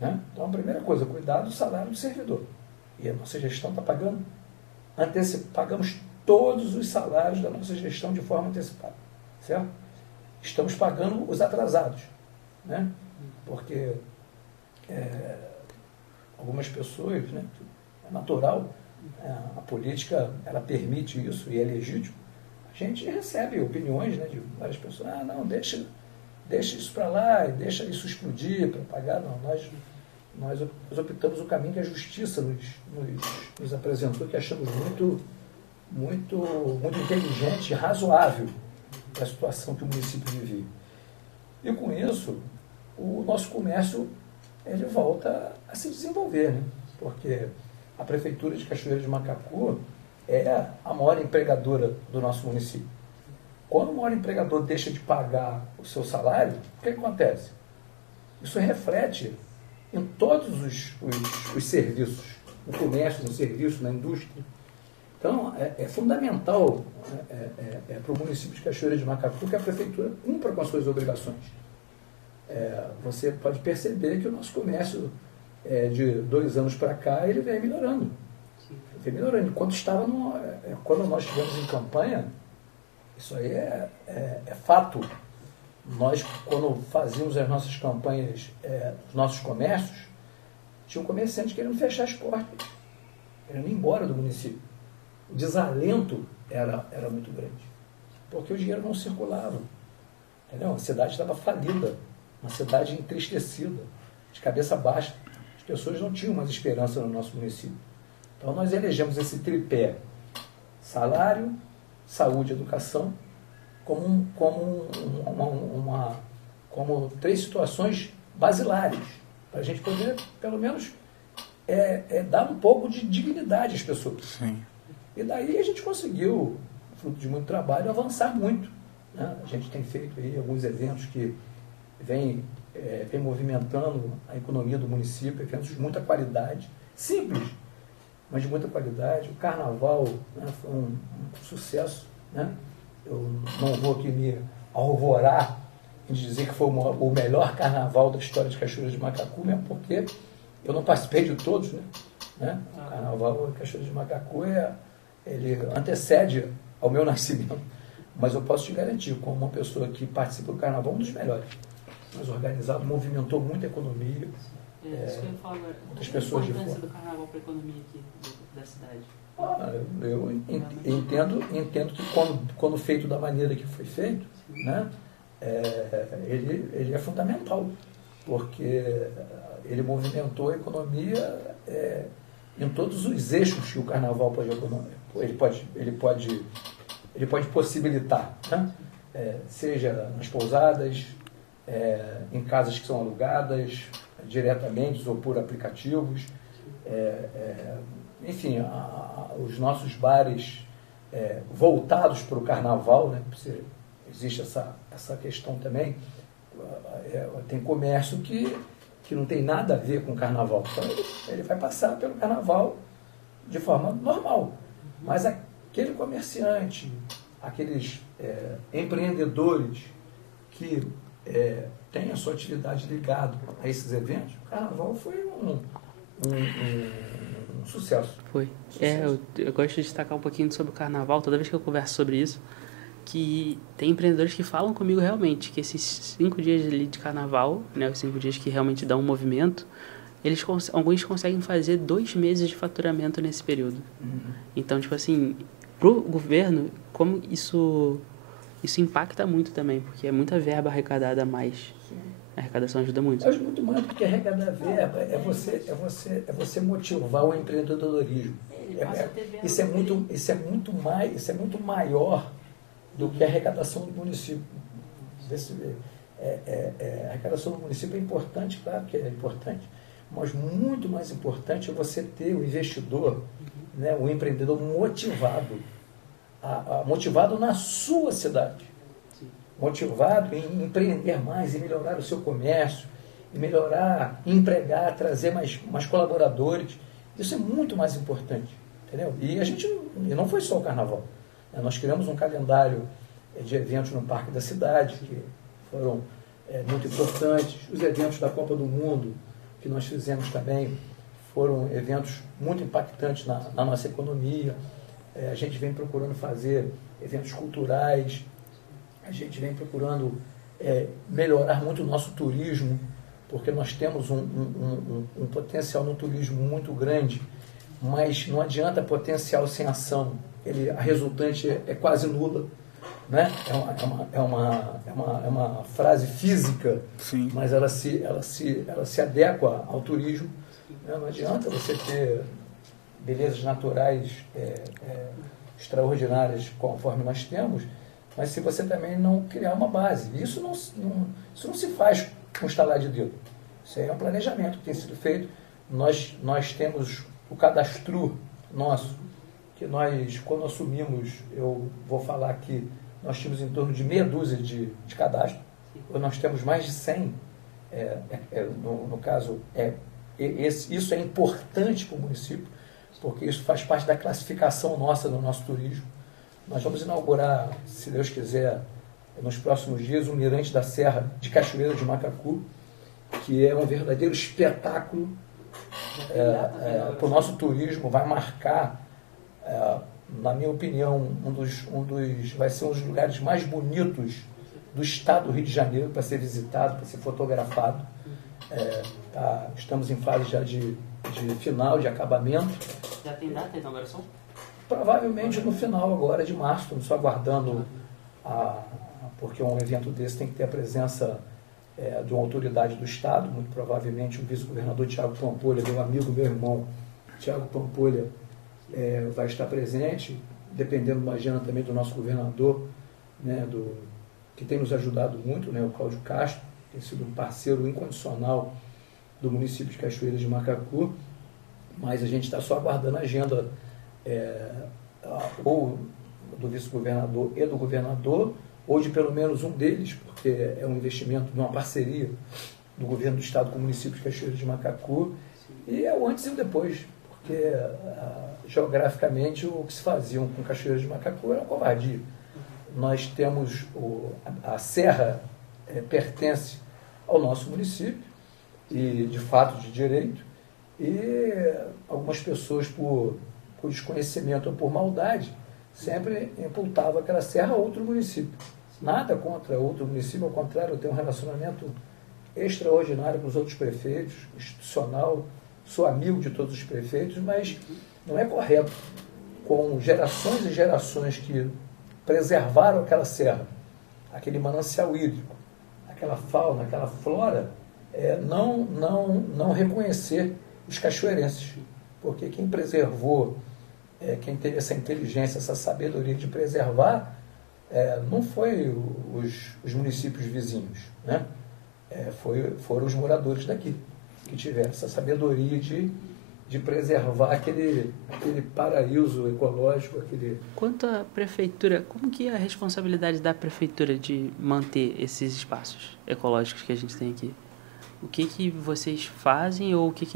Né? Então, a primeira coisa, cuidar do salário do servidor. E a nossa gestão está pagando, pagamos todos os salários da nossa gestão de forma antecipada, certo? Estamos pagando os atrasados, né? Porque algumas pessoas, né, é natural, a política ela permite isso e é legítimo. A gente recebe opiniões, né, de várias pessoas, não, deixa isso para lá, deixa isso explodir para pagar. Não, nós optamos o caminho que a justiça nos apresentou, que achamos muito inteligente e razoável para a situação que o município vivia. E com isso, o nosso comércio ele volta a se desenvolver, né? Porque a Prefeitura de Cachoeira de Macacu é a maior empregadora do nosso município. Quando o maior empregador deixa de pagar o seu salário, o que acontece? Isso reflete em todos os serviços, no comércio, no serviço, na indústria. Então, é fundamental para o município de Cachoeira de Macacu que a Prefeitura cumpra com as suas obrigações. Você pode perceber que o nosso comércio, de 2 anos para cá, ele vem melhorando. Vem melhorando. Quando nós estivemos em campanha, isso aí é fato. Nós, quando fazíamos as nossas campanhas, os nossos comércios, tinha um comerciante querendo fechar as portas, querendo ir embora do município. O desalento era muito grande, porque o dinheiro não circulava. Entendeu? A cidade estava falida, uma cidade entristecida, de cabeça baixa. As pessoas não tinham mais esperança no nosso município. Então, nós elegemos esse tripé, salário, saúde e educação, como três situações basilares, para a gente poder, pelo menos, dar um pouco de dignidade às pessoas. Sim. E daí a gente conseguiu, fruto de muito trabalho, avançar muito, né? A gente tem feito aí alguns eventos que vem movimentando a economia do município, eventos de muita qualidade, simples, mas de muita qualidade. O carnaval, né, foi um sucesso, né? Eu não vou aqui me alvorar em dizer que foi o melhor carnaval da história de Cachoeira de Macacu, mesmo porque eu não participei de todos, né? O carnaval de Cachoeira de Macacu ele antecede ao meu nascimento, mas eu posso te garantir, como uma pessoa que participa do carnaval, um dos melhores. Mais organizado, movimentou muita economia. Isso que eu ia falar agora. Muitas pessoas de fora. A importância do carnaval para a economia aqui da cidade? Eu entendo que quando feito da maneira que foi feito, né, ele é fundamental, porque ele movimentou a economia em todos os eixos que o carnaval ele pode possibilitar, né? Seja nas pousadas, em casas que são alugadas diretamente ou por aplicativos, enfim, os nossos bares voltados para o carnaval, né? Existe essa questão também. Tem comércio que não tem nada a ver com o carnaval, então ele vai passar pelo carnaval de forma normal, mas aquele comerciante, aqueles empreendedores que têm a sua atividade ligada a esses eventos, o carnaval foi um sucesso. Foi. Eu gosto de destacar um pouquinho sobre o carnaval, toda vez que eu converso sobre isso, que tem empreendedores que falam comigo realmente que esses 5 dias ali de carnaval, né, os 5 dias que realmente dão um movimento, alguns conseguem fazer 2 meses de faturamento nesse período. Uhum. Então, tipo assim, pro governo, como isso impacta muito também, porque é muita verba arrecadada a mais. Sim. A arrecadação ajuda muito. Eu acho muito mais do que arrecadar verba, é você motivar o empreendedorismo. Isso é muito maior do que a arrecadação do município. A arrecadação do município é importante, claro que é importante, mas muito mais importante é você ter o investidor, né, o empreendedor motivado na sua cidade, motivado em empreender mais, em melhorar o seu comércio, em melhorar, em empregar, trazer mais colaboradores. Isso é muito mais importante, entendeu? E não foi só o carnaval. Nós criamos um calendário de eventos no Parque da Cidade, que foram muito importantes. Os eventos da Copa do Mundo, que nós fizemos também, foram eventos muito impactantes na nossa economia. A gente vem procurando fazer eventos culturais, a gente vem procurando melhorar muito o nosso turismo, porque nós temos um potencial no turismo muito grande, mas não adianta potencial sem ação. A resultante é quase nula, né? É uma frase física, Sim. mas ela se adequa ao turismo. Não adianta você ter belezas naturais extraordinárias conforme nós temos, mas se você também não criar uma base. Isso não se faz com estalar de dedo. Isso aí é um planejamento que tem sido feito. Nós temos o cadastro nosso, que nós, quando assumimos, eu vou falar aqui, nós tínhamos em torno de meia dúzia de cadastros. Hoje nós temos mais de 100. No caso, isso é importante para o município, porque isso faz parte da classificação nossa no nosso turismo. Nós vamos inaugurar, se Deus quiser, nos próximos dias, o Mirante da Serra de Cachoeira de Macacu, que é um verdadeiro espetáculo para o nosso turismo, vai marcar, na minha opinião, vai ser um dos lugares mais bonitos do estado do Rio de Janeiro para ser visitado, para ser fotografado. Estamos em fase já de final, de acabamento. Já tem data de inauguração? Provavelmente no final agora de março, estamos só aguardando, porque um evento desse tem que ter a presença de uma autoridade do Estado, muito provavelmente o vice-governador Tiago Pampolha, meu amigo, meu irmão, Tiago Pampolha, vai estar presente, dependendo da agenda também do nosso governador, né, que tem nos ajudado muito, né, o Cláudio Castro, tem sido um parceiro incondicional do município de Cachoeiras de Macacu, mas a gente está só aguardando a agenda ou do vice-governador e do governador, ou de pelo menos um deles, porque é um investimento de uma parceria do governo do estado com o município de Cachoeiras de Macacu, e é o antes e o depois, porque geograficamente o que se faziam com Cachoeiras de Macacu era uma covardia. Nós temos a serra pertence ao nosso município, e de fato, de direito, e algumas pessoas por desconhecimento ou por maldade sempre imputavam aquela serra a outro município. Nada contra outro município, ao contrário, eu tenho um relacionamento extraordinário com os outros prefeitos, institucional, sou amigo de todos os prefeitos, mas não é correto, com gerações e gerações que preservaram aquela serra, aquele manancial hídrico, aquela fauna, aquela flora, não reconhecer os cachoeirenses, porque quem preservou, quem teve essa inteligência, essa sabedoria de preservar, não foi os municípios vizinhos, né? Foram os moradores daqui que tiveram essa sabedoria de preservar aquele paraíso ecológico. Quanto à prefeitura, como que é a responsabilidade da prefeitura de manter esses espaços ecológicos que a gente tem aqui? O que vocês fazem ou o que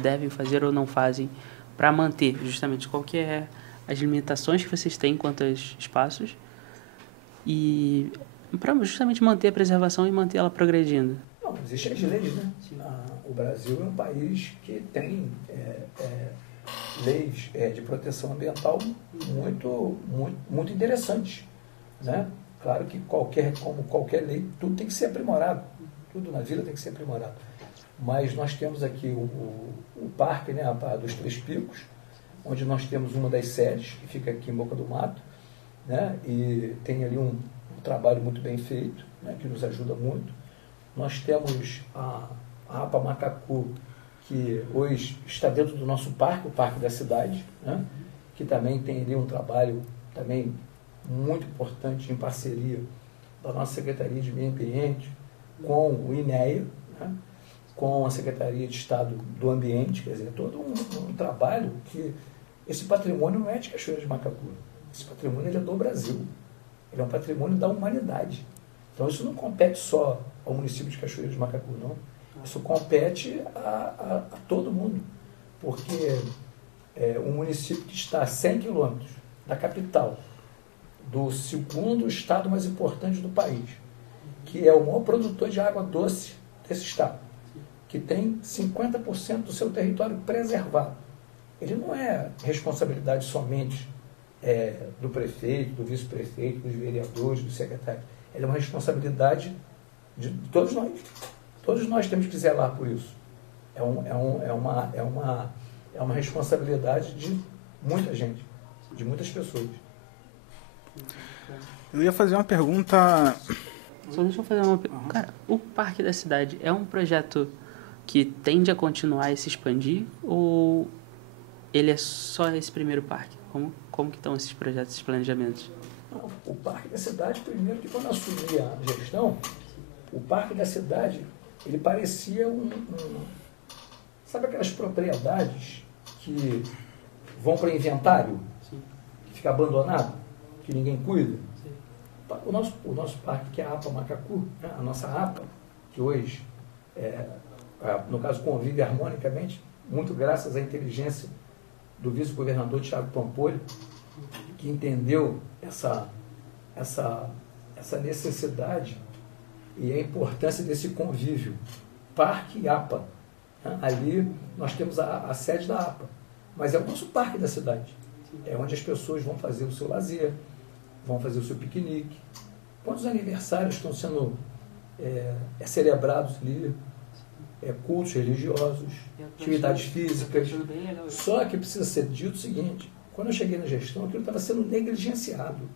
devem fazer ou não fazem para manter justamente qual que é as limitações que vocês têm quanto aos espaços e para justamente manter a preservação e manter ela progredindo? Não, existem as leis, né? O Brasil é um país que tem leis de proteção ambiental muito interessantes, né? Claro que como qualquer lei, tudo tem que ser aprimorado, tudo na vida tem que ser aprimorado. Mas nós temos aqui o parque, né, dos Três Picos, onde nós temos uma das sedes, que fica aqui em Boca do Mato, né, e tem ali um trabalho muito bem feito, né, que nos ajuda muito. Nós temos a APA Macacu, que hoje está dentro do nosso parque, o Parque da Cidade, né, que também tem ali um trabalho também muito importante em parceria da nossa Secretaria de Meio Ambiente com o INEA, né, com a Secretaria de Estado do Ambiente, quer dizer, todo um trabalho que esse patrimônio não é de Cachoeiras de Macacu, esse patrimônio ele é do Brasil, ele é um patrimônio da humanidade. Então isso não compete só ao município de Cachoeiras de Macacu, não. Isso compete a todo mundo, porque um município que está a 100 quilômetros da capital, do segundo estado mais importante do país, que é o maior produtor de água doce desse estado, que tem 50% do seu território preservado. Ele não é responsabilidade somente do prefeito, do vice-prefeito, dos vereadores, do secretário. Ele é uma responsabilidade de todos nós. Todos nós temos que zelar por isso. É uma responsabilidade de muita gente, de muitas pessoas. Eu ia fazer uma pergunta... Só deixa eu fazer uma pergunta. Cara, o Parque da Cidade é um projeto que tende a continuar e se expandir ou ele é só esse primeiro parque? Como que estão esses projetos, esses planejamentos? O Parque da Cidade, primeiro que quando eu assumi a gestão, o Parque da Cidade, ele parecia sabe aquelas propriedades que vão para inventário, que fica abandonado, que ninguém cuida? O nosso parque, que é a APA Macacu, né? A nossa APA, que hoje, no caso, convive harmonicamente, muito graças à inteligência do vice-governador Thiago Pampolho, que entendeu essa necessidade e a importância desse convívio, parque e APA. Né? Ali nós temos a sede da APA, mas é o nosso parque da cidade. É onde as pessoas vão fazer o seu lazer, vão fazer o seu piquenique. Quantos aniversários estão sendo celebrados ali? Cultos religiosos, atividades físicas. Só que precisa ser dito o seguinte: quando eu cheguei na gestão, aquilo estava sendo negligenciado.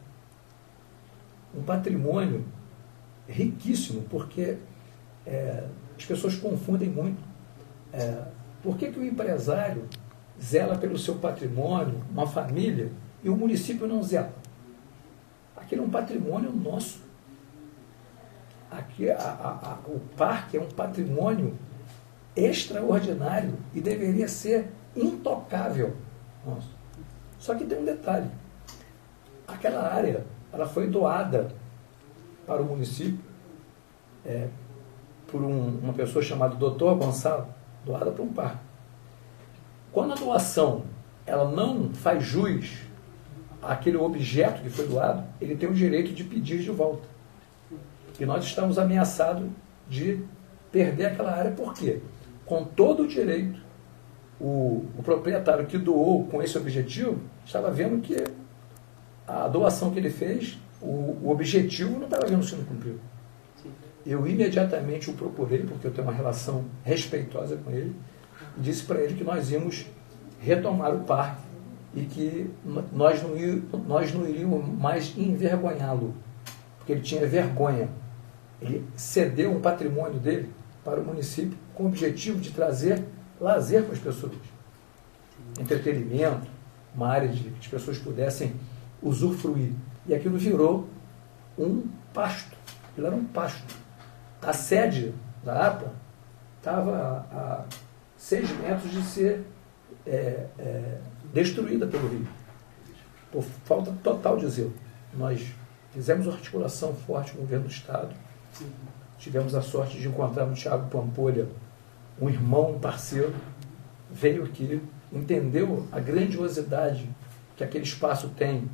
Um patrimônio riquíssimo, porque as pessoas confundem muito. Por que o empresário zela pelo seu patrimônio, uma família, e o município não zela. Aquilo é um patrimônio nosso. Aqui, o parque é um patrimônio extraordinário e deveria ser intocável. Nossa. Só que tem um detalhe. Aquela área, ela foi doada para o município por uma pessoa chamada Dr. Gonçalo, doada para um parque. Quando a doação ela não faz jus àquele objeto que foi doado, ele tem o direito de pedir de volta. E nós estamos ameaçados de perder aquela área. Por quê? Com todo o direito, o proprietário que doou com esse objetivo estava vendo que a doação que ele fez, o objetivo não estava vendo sendo cumprido. Eu imediatamente o procurei, porque eu tenho uma relação respeitosa com ele, e disse para ele que nós íamos retomar o parque e que nós não iríamos mais envergonhá-lo, porque ele tinha vergonha. Ele cedeu um patrimônio dele para o município com o objetivo de trazer lazer para as pessoas. Entretenimento, uma área que as pessoas pudessem usufruir. E aquilo virou um pasto. Aquilo era um pasto. A sede da APA estava a 6 metros de ser destruída pelo rio. Por falta total de zelo. Nós fizemos uma articulação forte com o governo do Estado. Tivemos a sorte de encontrar no Thiago Pampolha um irmão, um parceiro, veio aqui, entendeu a grandiosidade que aquele espaço tem,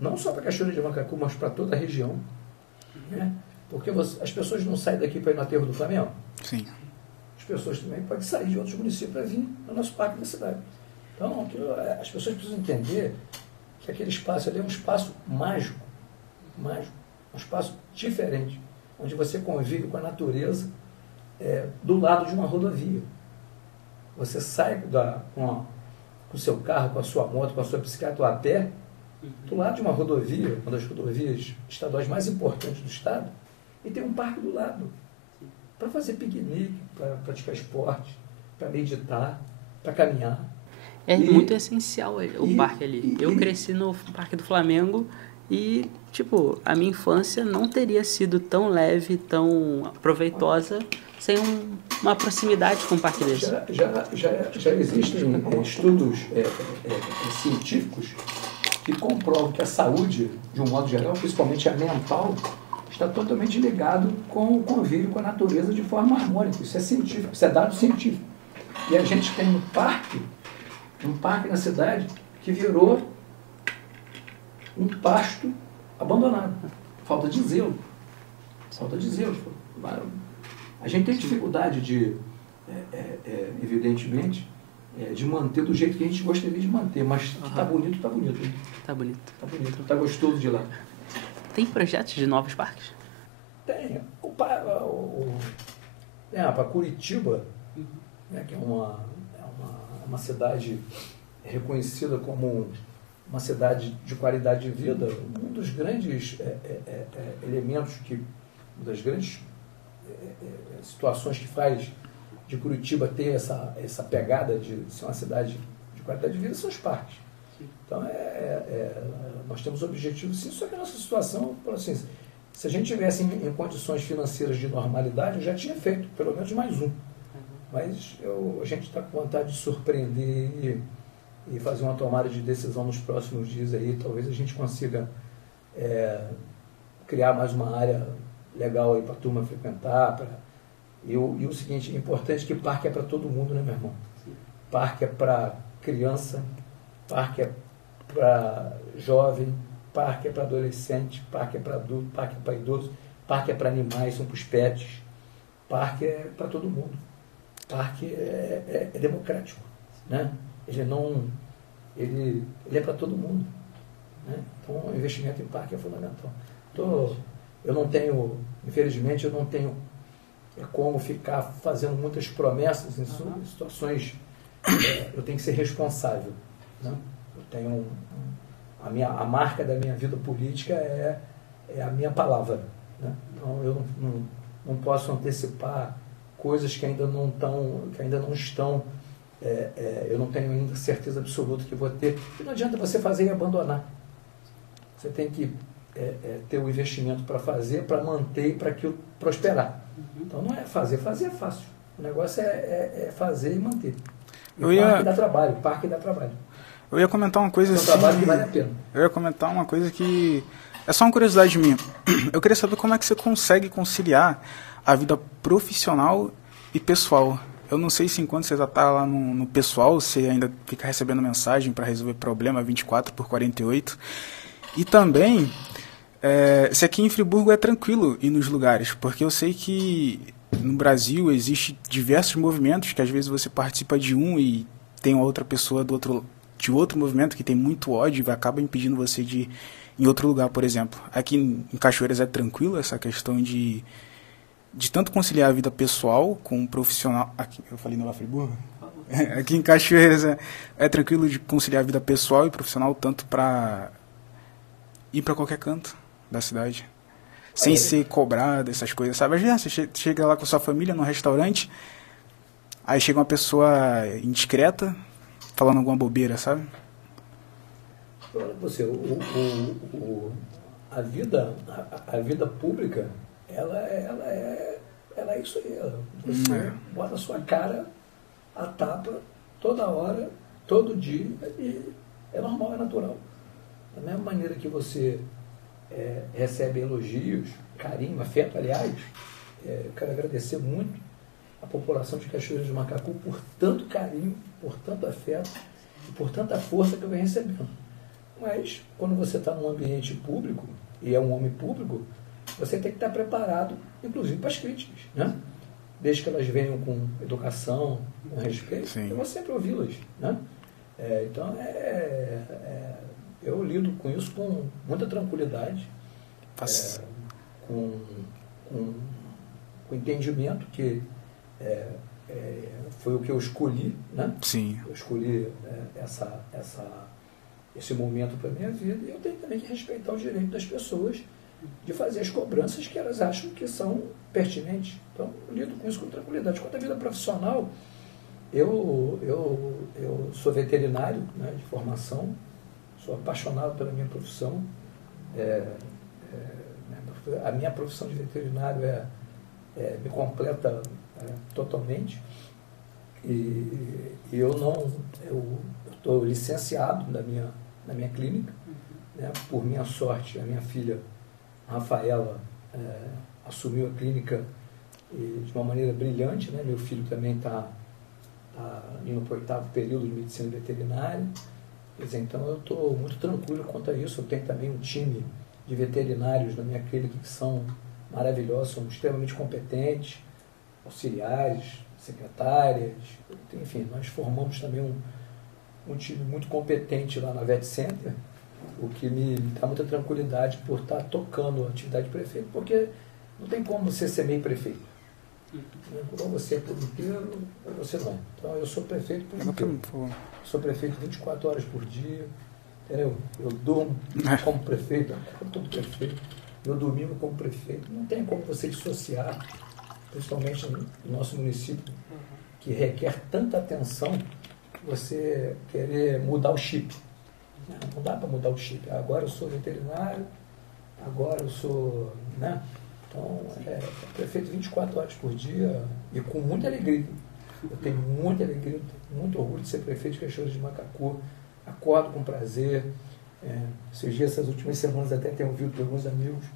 não só para a Cachoeira de Mancacu, mas para toda a região. Né? Porque as pessoas não saem daqui para ir no aterro do Flamengo? Sim. As pessoas também podem sair de outros municípios para vir no nosso parque da cidade. Então, as pessoas precisam entender que aquele espaço ali é um espaço mágico, um espaço diferente, onde você convive com a natureza do lado de uma rodovia. Você sai com o seu carro, com a sua moto, com a sua bicicleta ou a pé, do lado de uma rodovia, uma das rodovias estaduais mais importantes do estado, e tem um parque do lado, para fazer piquenique, para praticar esporte, para meditar, para caminhar. Muito essencial o parque ali. Eu cresci no Parque do Flamengo e, a minha infância não teria sido tão leve, tão proveitosa, sem uma proximidade com um parque desse. Já existem estudos científicos que comprovam que a saúde, de um modo geral, principalmente a mental, está totalmente ligado com o convívio com a natureza de forma harmônica. Isso é científico, isso é dado científico. E a gente tem um parque na cidade que virou um pasto abandonado. Falta de zelo. A gente tem dificuldade de, evidentemente, de manter do jeito que a gente gostaria de manter, mas está bonito, está bonito. Hein? Tá bonito. Está bonito, está gostoso de ir lá. Tem projetos de novos parques? Tem. Para Curitiba, que é uma cidade reconhecida como uma cidade de qualidade de vida, um dos grandes elementos, uma das grandes situações que faz de Curitiba ter essa pegada de ser uma cidade de qualidade de vida são os parques. Então, nós temos objetivos, sim, só que a nossa situação, assim, se a gente tivesse em condições financeiras de normalidade, eu já tinha feito pelo menos mais um. Mas a gente está com vontade de surpreender e fazer uma tomada de decisão nos próximos dias aí. Talvez a gente consiga criar mais uma área legal aí para a turma frequentar. E o seguinte, é importante que parque é para todo mundo, né, meu irmão? Parque é para criança, parque é para jovem, parque é para adolescente, parque é para adulto, parque é para idoso, parque é para animais, são para os pets, parque é para todo mundo. Parque é democrático, né? Ele é para todo mundo, né? Então, o investimento em parque é fundamental. Infelizmente, eu não tenho como ficar fazendo muitas promessas em situações. Eu tenho que ser responsável, né? Eu tenho a marca da minha vida política é a minha palavra, né? Então, eu não posso antecipar coisas que ainda não estão eu não tenho ainda certeza absoluta que vou ter. E não adianta você fazer e abandonar. Você tem que ter o investimento para fazer, para manter e para aquilo prosperar. Então não é fazer é fácil. O negócio é fazer e manter. E parque dá trabalho. Eu ia comentar uma coisa assim... É um trabalho que vale a pena. Eu ia comentar uma coisa que... É só uma curiosidade minha. Eu queria saber como é que você consegue conciliar a vida profissional e pessoal. Eu não sei se enquanto você já está lá no pessoal, você ainda fica recebendo mensagem para resolver problema 24/48. E também, se aqui em Friburgo é tranquilo ir nos lugares, porque eu sei que no Brasil existe diversos movimentos que às vezes você participa de um e tem uma outra pessoa de outro movimento que tem muito ódio e acaba impedindo você de ir em outro lugar, por exemplo. Aqui em Cachoeiras é tranquilo essa questão de tanto conciliar a vida pessoal com o profissional. Aqui, eu falei Nova Friburgo? Aqui em Cachoeiras é tranquilo de conciliar a vida pessoal e profissional tanto para ir para qualquer canto da cidade. Sem ser cobrado, essas coisas, sabe? Às vezes você chega lá com sua família num restaurante, aí chega uma pessoa indiscreta, falando alguma bobeira, sabe? Olha você, a vida pública, ela é isso aí. Você bota a sua cara a tapa toda hora, todo dia, e é normal, é natural. Da mesma maneira que você recebe elogios, carinho, afeto, aliás, eu quero agradecer muito a população de Cachoeiras de Macacu por tanto carinho, por tanto afeto e por tanta força que eu venho recebendo. Mas, quando você está num ambiente público, e é um homem público, você tem que estar preparado, inclusive, para as críticas, né? Desde que elas venham com educação, com respeito, eu vou sempre ouvi-las, né? Então, eu lido com isso com muita tranquilidade, com entendimento que foi o que eu escolhi, né? Sim. Eu escolhi esse momento para a minha vida, e eu tenho também que respeitar o direito das pessoas de fazer as cobranças que elas acham que são pertinentes. Então, eu lido com isso com tranquilidade. Quanto à vida profissional, eu sou veterinário, né, de formação, sou apaixonado pela minha profissão. A minha profissão de veterinário me completa totalmente. E eu estou licenciado na minha clínica, né? Por minha sorte, a minha filha Rafaela assumiu a clínica de uma maneira brilhante, né? Meu filho também está indo para o 8º período de medicina veterinária. Quer dizer, então eu estou muito tranquilo quanto a isso. Eu tenho também um time de veterinários na minha clínica que são maravilhosos, são extremamente competentes, auxiliares, secretárias, enfim, nós formamos também um time muito competente lá na Vet Center, o que me dá muita tranquilidade por estar tocando a atividade de prefeito, porque não tem como você ser meio prefeito. Ou você é por inteiro, ou você não. Então eu sou prefeito por inteiro. Sou prefeito 24 horas por dia, entendeu? Eu durmo como prefeito, todo prefeito, eu domingo como prefeito. Não tem como você dissociar, principalmente no nosso município, que requer tanta atenção, você querer mudar o chip. Não dá para mudar o chip. Agora eu sou veterinário, agora eu sou... né? Então, prefeito 24 horas por dia e com muita alegria. Eu tenho muita alegria, muito orgulho de ser prefeito de Cachoeiras de Macacu. Acordo com prazer. Esses dias, essas últimas semanas, até tenho ouvido de alguns amigos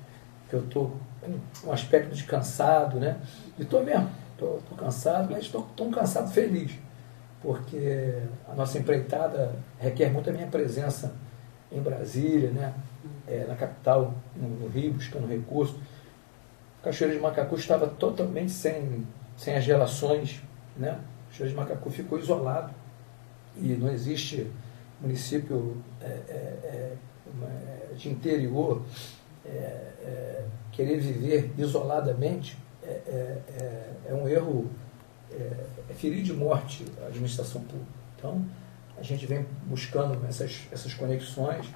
que eu estou com um aspecto de cansado, né? E estou mesmo. Estou cansado, mas estou tão cansado feliz. Porque a nossa empreitada requer muito a minha presença em Brasília, né? Na capital, no Rio, buscando recursos. Cachoeiras de Macacu estava totalmente sem as relações, né? Cachoeiras de Macacu ficou isolado e não existe município de interior querer viver isoladamente é um erro, é ferir de morte a administração pública. Então, a gente vem buscando essas conexões.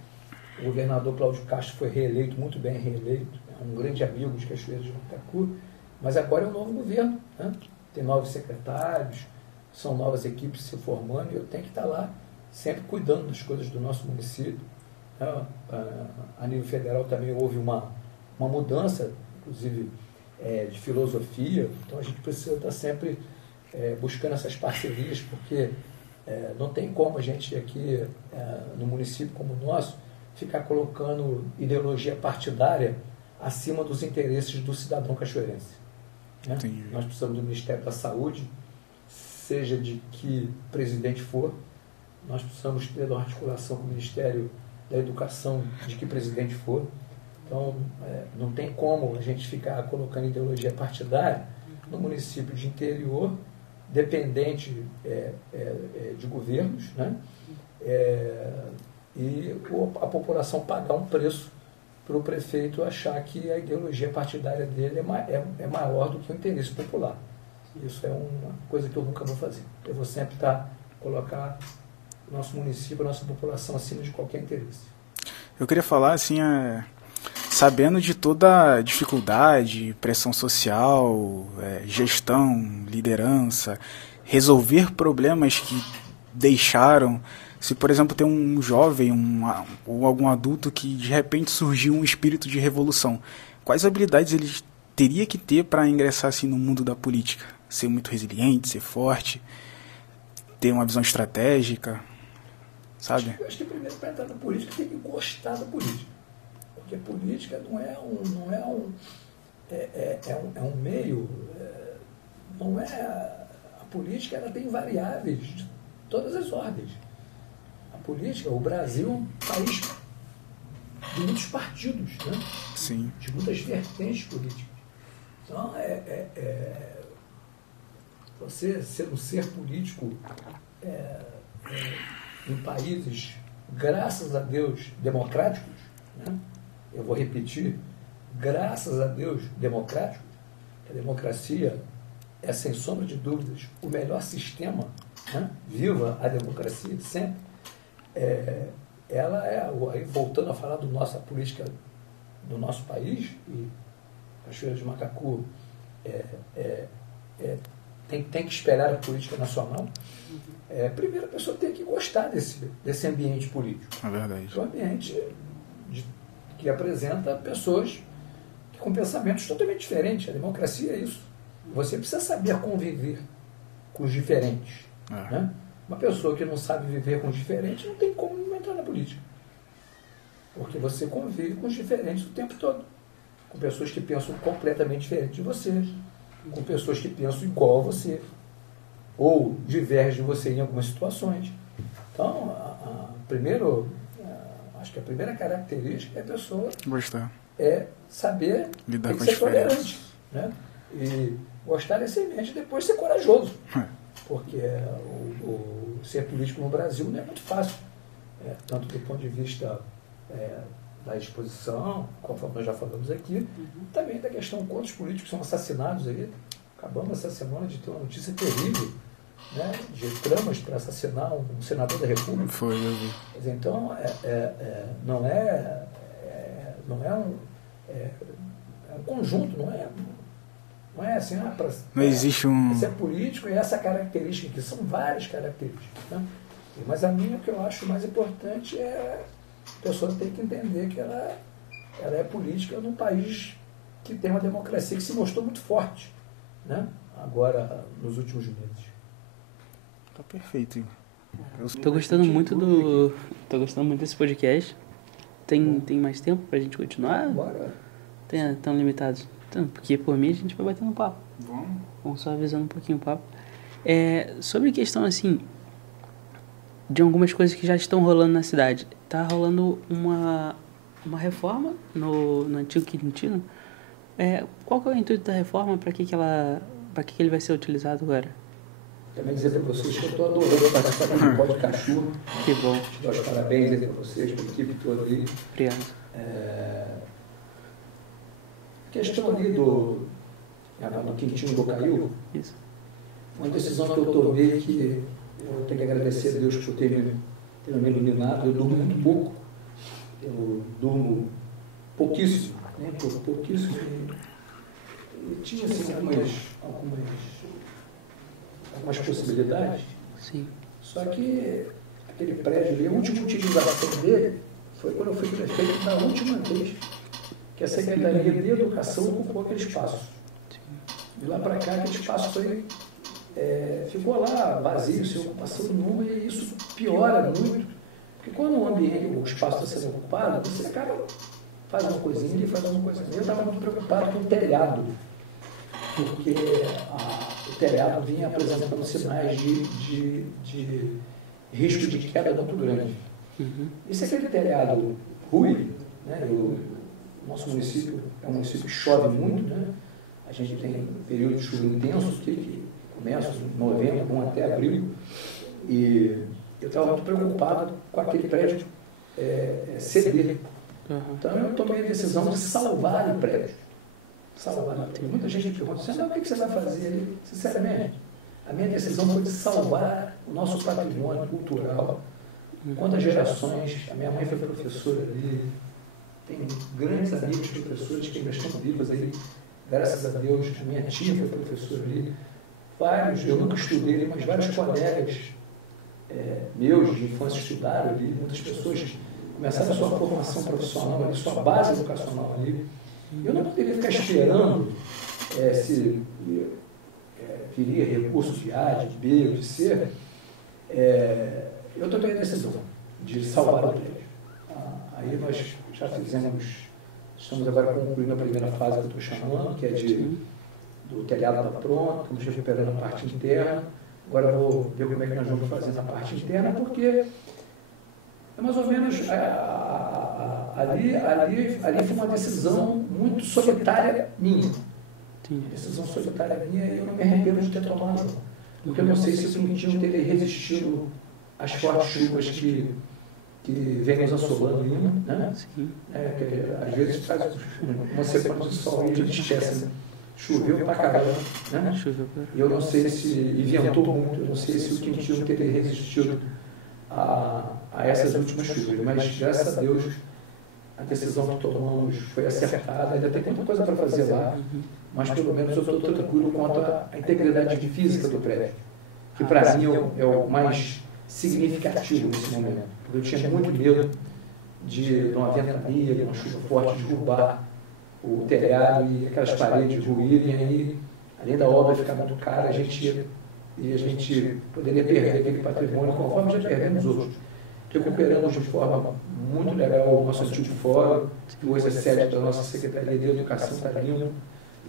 O governador Cláudio Castro foi reeleito, muito bem reeleito, é um grande amigo de Cachoeiras de Macacu, mas agora é um novo governo, né? Tem novos secretários, são novas equipes se formando, e eu tenho que estar lá sempre cuidando das coisas do nosso município. A nível federal também houve uma mudança, inclusive de filosofia, então a gente precisa estar sempre buscando essas parcerias, porque não tem como a gente aqui no município como o nosso ficar colocando ideologia partidária acima dos interesses do cidadão cachoeirense. Né? Nós precisamos do Ministério da Saúde, seja de que presidente for, nós precisamos ter uma articulação com o Ministério da Educação, de que presidente for. Então, não tem como a gente ficar colocando ideologia partidária no município de interior, dependente de governos, né? E a população pagar um preço para o prefeito achar que a ideologia partidária dele é maior do que o interesse popular. Isso é uma coisa que eu nunca vou fazer. Eu vou sempre colocar o nosso município, a nossa população acima de qualquer interesse. Eu queria falar, assim, sabendo de toda a dificuldade, pressão social, gestão, liderança, resolver problemas que deixaram, se, por exemplo, tem um jovem ou algum adulto que de repente surgiu um espírito de revolução, quais habilidades ele teria que ter para ingressar assim, no mundo da política? Ser muito resiliente, ser forte, ter uma visão estratégica, sabe? Eu acho que primeiro, para entrar na política, tem que gostar da política. Porque a política não é um meio, não é... A política ela tem variáveis de todas as ordens. A política, o Brasil é um país de muitos partidos, né? Sim. De muitas vertentes políticas. Então, você ser um ser político em países, graças a Deus, democráticos, né? Eu vou repetir, graças a Deus, democráticos, a democracia é, sem sombra de dúvidas, o melhor sistema, né? Viva a democracia sempre. Ela aí voltando a falar da nossa política do nosso país, e Cachoeira de Macacu tem que esperar a política nacional. Primeiro, a pessoa tem que gostar desse ambiente político. É verdade. É um ambiente que apresenta pessoas com pensamentos totalmente diferentes. A democracia é isso. Você precisa saber conviver com os diferentes. Né? Uma pessoa que não sabe viver com os diferentes não tem como entrar na política. Porque você convive com os diferentes o tempo todo. Com pessoas que pensam completamente diferente de você. Com pessoas que pensam igual a você. Ou divergem de você em algumas situações. Então, acho que a primeira característica é a pessoa saber lidar com ser tolerante. Né? E gostar desse ambiente e depois ser corajoso. Porque o ser político no Brasil não é muito fácil. Tanto do ponto de vista da exposição, conforme nós já falamos aqui, também da questão de quantos políticos são assassinados aí. Acabamos essa semana de ter uma notícia terrível, né, de tramas para assassinar um senador da República. Foi, eu vi. Então, não é um conjunto, não é assim, não existe um... Esse é político e essa característica, que são várias características. Né? Mas a minha, o que eu acho mais importante é a pessoa ter que entender que ela é política num país que tem uma democracia que se mostrou muito forte, né? Agora, nos últimos meses. Tá perfeito. Tô gostando muito desse podcast. Tem mais tempo pra gente continuar? Bora. Tão limitados? Porque por mim a gente vai batendo papo. Vamos. Vamos só avisando um pouquinho o papo. Sobre questão assim, de algumas coisas que já estão rolando na cidade. Tá rolando uma reforma no Antigo Quintino. Qual que é o intuito da reforma? Para que ele vai ser utilizado agora? Também dizer para vocês que eu estou adorando participar do Pode Cachorro. Que bom. Te dou os parabéns aí para vocês, para a equipe toda aí. Obrigado. A questão ali do Quintino do Caiu, Isso. uma decisão que eu tomei que eu tenho que agradecer a Deus por ter me iluminado. Eu durmo muito pouco, eu durmo pouquíssimo, né? Pouquíssimo. E tinha assim, algumas algumas possibilidades. Sim. Só que aquele prédio ali, a última utilização dele foi quando eu fui prefeito, na última vez que a Secretaria de Educação ocupou aquele espaço. De lá para cá, aquele espaço ficou lá vazio, sem ocupação nenhuma, e isso piora muito. Porque quando o espaço está sendo ocupado, você acaba fazendo uma coisinha ali, faz uma coisinha ali. Eu estava muito preocupado com o telhado, porque o telhado vinha apresentando sinais de risco de queda muito grande. E se aquele telhado ruim, né, o nosso município é um município que chove muito, né? A gente tem período de chuva intenso que começa em novembro, vão até abril, e eu estava muito preocupado com aquele prédio ceder. Então eu tomei a decisão de salvar o prédio. Salvar. Tem muita gente que pergunta, o que você vai fazer ali? Sinceramente, a minha decisão foi de salvar o nosso patrimônio cultural. Quantas gerações, a minha mãe foi professora ali, tem grandes amigos professores que ainda estão vivos aí, graças a Deus, minha tia foi professora ali, vários, eu nunca estudei, mas vários colegas meus de infância estudaram ali, muitas pessoas começaram a sua formação profissional ali, sua base educacional ali. Eu não poderia ficar esperando se viria recurso de A, de B ou de C. Eu tomei a decisão de salvar o prédio. Aí nós já estamos agora concluindo a primeira fase que eu estou chamando, que é do telhado está pronto, estamos recuperando a parte interna. Agora eu vou ver como é que nós vamos fazer na parte interna, porque é mais ou menos ali foi uma decisão muito solitária minha. Decisão solitária minha, e eu não me arrependo de ter tomado, porque eu não sei se o Quintino teria resistido às fortes chuvas que vem nos assolando, né? Às vezes faz uma sequência de sol e a gente esquece, né? Choveu pra caramba, né? E eu não sei se, e ventou muito, eu não sei se o Quintino teria resistido a essas últimas chuvas, mas graças a Deus a decisão que tomamos foi acertada. Ainda tem muita coisa para fazer lá, mas pelo menos eu estou tranquilo quanto à integridade física do prédio, que para mim é o mais significativo nesse momento, porque eu tinha muito medo de uma ventania, de uma chuva forte derrubar o telhado e aquelas paredes ruírem, aí além da obra ficar muito cara, a gente poderia perder aquele patrimônio, conforme já perdemos outros. Recuperamos de forma muito legal o nosso antigo fórum, que hoje é sede da nossa Secretaria de Educação, está lindo,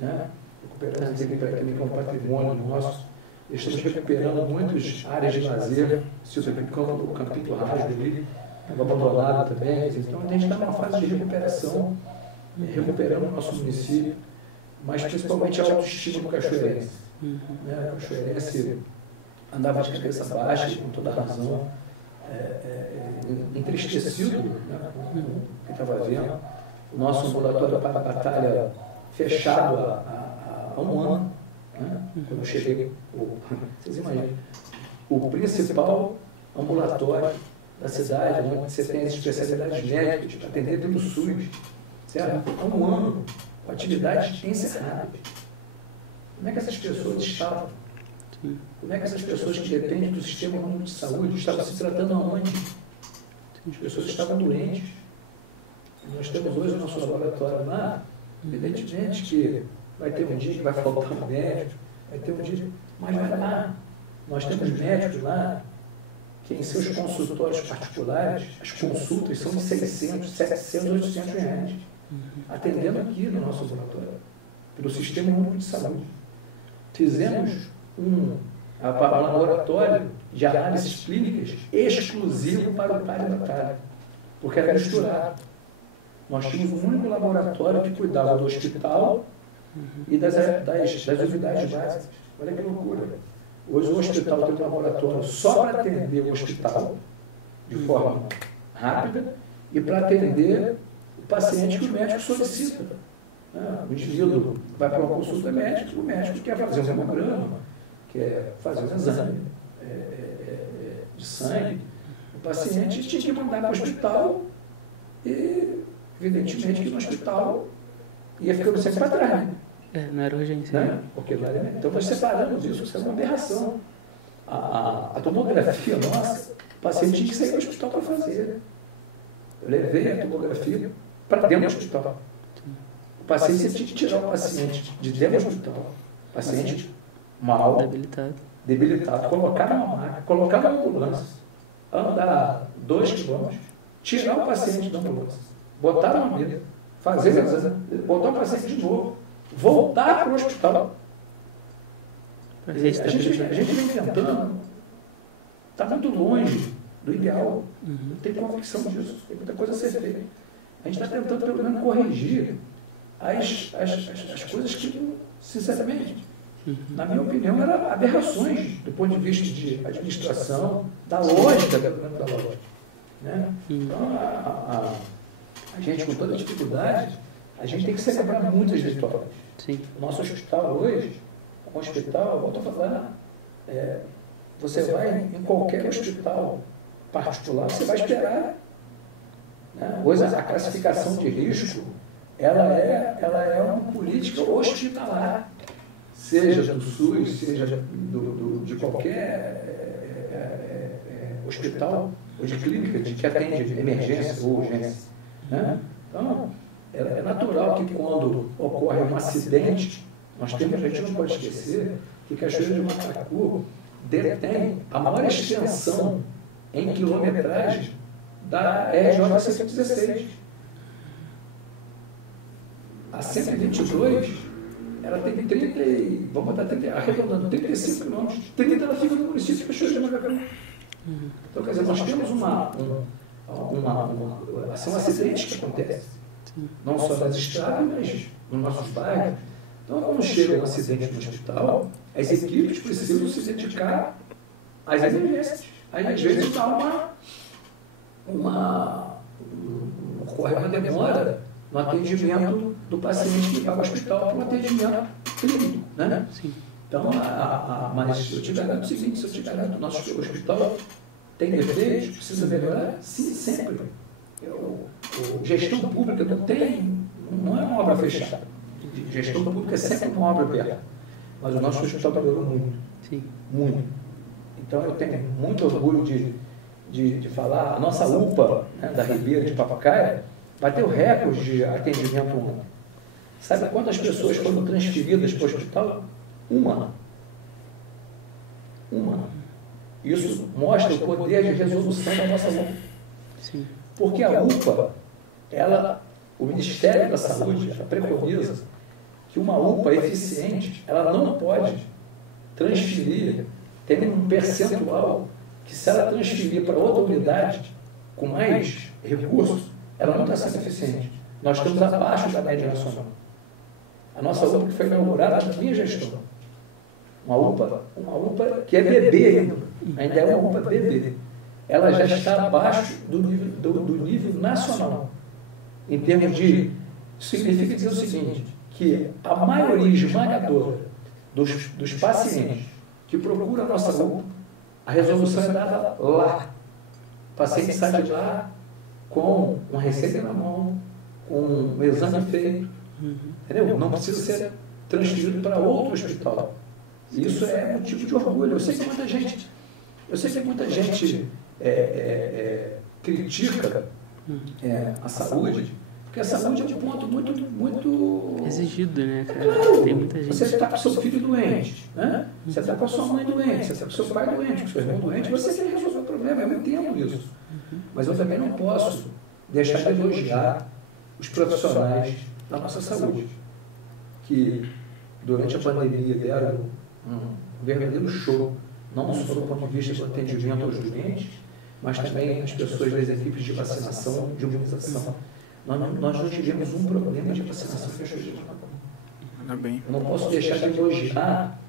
né? Recuperamos ele também como patrimônio nosso. Estamos recuperando muitas áreas de lazer, o Campinho do Rádio ali, abandonado também. Então a gente está numa fase de recuperação, recuperando o nosso município, mas principalmente a autoestima do cachoeirense. O cachoeirense andava de cabeça baixa, com toda a razão, entristecido, né, com o que estava vendo. O nosso ambulatório da batalha fechado há um ano, né, quando eu cheguei, vocês imaginam, o principal ambulatório da cidade, onde você tem as especialidades médicas, atendido pelo SUS, certo? Há um ano, com atividades encerradas. Como é que essas pessoas estavam? Como é que essas pessoas que dependem do sistema único de saúde estavam se tratando aonde? As pessoas estavam doentes. Nós temos hoje o nosso laboratório lá, evidentemente que vai ter um dia que vai faltar um médico, vai ter um dia, mas vai lá. Nós temos médicos lá que em seus consultórios particulares, as consultas são de 600, 700, 800 reais, atendendo aqui no nosso laboratório, pelo Sistema Único de Saúde. Fizemos um laboratório de análises clínicas exclusivo para o pai e batalha, porque era misturado. Nós tínhamos um único laboratório que cuidava do hospital e das unidades básicas. Olha que loucura. Hoje o hospital tem um laboratório só para atender o hospital, de forma rápida, e para atender o paciente que o médico solicita. O indivíduo vai para uma consulta médica, o médico quer fazer um hemograma, quer fazer um exame de sangue. O paciente tinha que mandar para o hospital e, evidentemente, que no hospital ia ficando sempre para trás. Não era urgência. Né? Porque, então nós separamos isso, isso é uma aberração. A tomografia nossa, o paciente tinha que sair do hospital para fazer. Eu levei a tomografia para dentro do hospital. O paciente, você tinha que tirar o paciente de dentro do hospital. O paciente mal, debilitado, colocar numa máquina, colocar na ambulância, andar 2 quilômetros, tirar o paciente da ambulância, botar na mesa, fazer o exame, botar o paciente de novo, voltar para o hospital. A gente vem tentando, está muito longe do ideal, não tem convicção disso, tem muita coisa a ser feita. A gente está tentando, pelo menos, corrigir as coisas que, sinceramente, na minha opinião, eram aberrações do ponto de vista de administração, da lógica, da lógica. Né? Então, a gente, com toda a dificuldade, a gente tem que celebrar muitas vitórias. Sim. O nosso hospital hoje, um hospital, volto a falar, você vai em qualquer hospital particular, você vai esperar. Né? Hoje a classificação de risco, ela é uma política hospitalar, seja do SUS, seja de qualquer hospital ou de clínica que atende emergência ou urgência. Né? Então, é natural que quando ocorre um acidente, a gente não pode esquecer que Cachoeira de Macacu detém a maior extensão em quilometragem da RJ 116. A 122, ela tem 30, vamos botar 30, arredondando, 35 quilômetros, 30 ela fica no município de Cachoeira de Macacu. Então, quer dizer, nós temos são acidentes que acontecem, não só nas estradas, mas nos nossos bairros. Então, quando chega um acidente no hospital, as equipes precisam se dedicar às emergências. Aí, às vezes, dá ocorre uma demora no atendimento do paciente que vai ao hospital para um atendimento clínico. Né? Sim. Então, mas eu te garanto o seguinte, se eu te garanto, o nosso hospital tem defeitos, precisa melhorar? Sim, sempre. Gestão pública não é uma obra fechada. Gestão pública é sempre uma obra aberta. Mas o nosso hospital melhorou muito. Sim. Muito. Então eu tenho muito orgulho de falar, a nossa UPA, né, da Ribeira de Papacaia, bateu recorde de atendimento humano. Sabe quantas pessoas foram transferidas para o hospital? Uma. Isso mostra o poder de resolução da nossa UPA. Sim. Porque a UPA, o Ministério da Saúde, preconiza que uma UPA eficiente, ela não pode transferir, tem um percentual que se ela transferir para outra unidade com mais recursos, ela não está sendo eficiente. Nós estamos abaixo da média nacional. A nossa UPA que foi inaugurada na minha gestão. Uma UPA que é bebê ainda é uma UPA bebê. Ela já está abaixo do nível nacional. Em termos de... Significa dizer o seguinte, que a maioria esmagadora dos pacientes que procuram a nossa UPA, a resolução é dada lá. O paciente sai de lá com uma receita na mão, com um exame feito, entendeu? Não precisa ser transferido para outro hospital. Isso é motivo de orgulho. Eu sei que muita gente critica a saúde, porque a saúde é um ponto muito exigido, né, cara? Claro, tem muita gente. Você está com seu filho doente, né? Você está com a sua mãe doente, você está com seu pai doente, com seu irmão doente, você quer resolver o problema, eu entendo isso. Mas eu também não posso deixar de elogiar os profissionais da nossa saúde, que durante a pandemia deram um verdadeiro show, não só do ponto de vista do atendimento aos doentes, mas também as pessoas das equipes de vacinação, de imunização. Nós não tivemos um problema de vacinação que eu não posso deixar de elogiar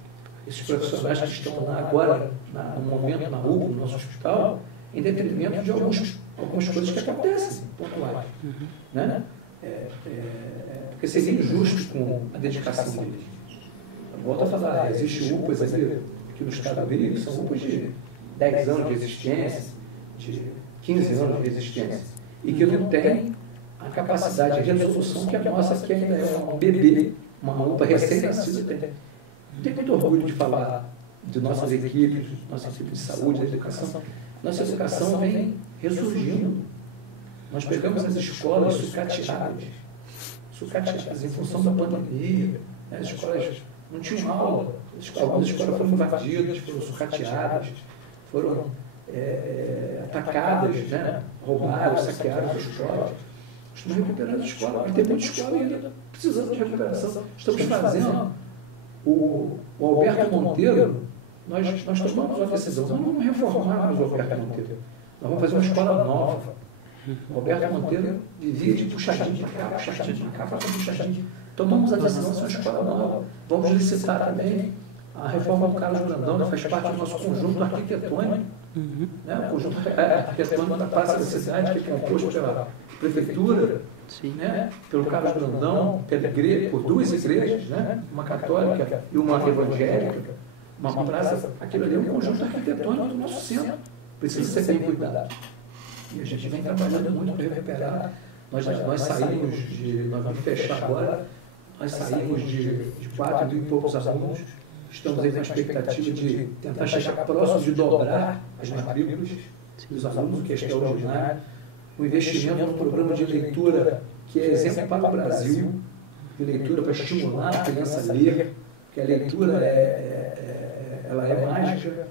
esses profissionais que estão lá agora, no momento, na UPA, no nosso hospital, em detrimento de algumas coisas que acontecem pontuais. Né? Porque seria injusto com a dedicação deles. Volto a falar, existem UPAs aqui no estado do Rio, que são UPAs de 10 anos de existência, de 15 anos de existência, e que não têm a capacidade de resolução que a nossa, que ainda é um bebê uma UPA recém-nascida tem. Tenho muito orgulho de falar de nossas equipes, nossa equipe de saúde, da educação. Nossa educação vem ressurgindo. Nós pegamos as escolas sucateadas em função da pandemia. As escolas não tinham aula. Algumas escolas foram invadidas, foram sucateadas, foram atacadas, né? Roubadas, saqueadas as escolas. Estamos recuperando a escola, mas tem muita escola ainda precisando de recuperação. Estamos fazendo o Alberto Monteiro, nós tomamos uma decisão, nós não vamos reformar mais o Alberto Monteiro, nós vamos fazer uma escola nova. O Alberto Monteiro vivia de puxadinho para cá, puxadinho para cá, puxadinho. Tomamos a decisão de uma escola nova. Vamos licitar também a reforma do Carlos Brandão, que faz parte do nosso conjunto arquitetônico. Né? O conjunto arquitetônico da Praça da Cidade, que é composto pela Prefeitura, né? Pelo Carlos Brandão, por duas igrejas, né? Uma católica e uma evangélica, uma praça. Aquilo ali é um conjunto arquitetônico do nosso centro. Precisa ser bem cuidado. E a gente vem trabalhando muito para recuperar. Nós saímos nós vamos fechar agora, nós saímos de 4 mil e poucos alunos, estamos aí com a expectativa de tentar chegar próximo de dobrar as matrículas dos alunos, que é extraordinário. O investimento no programa de leitura, que é exemplo para o Brasil, de leitura para estimular a criança a ler, porque a leitura ela é mágica.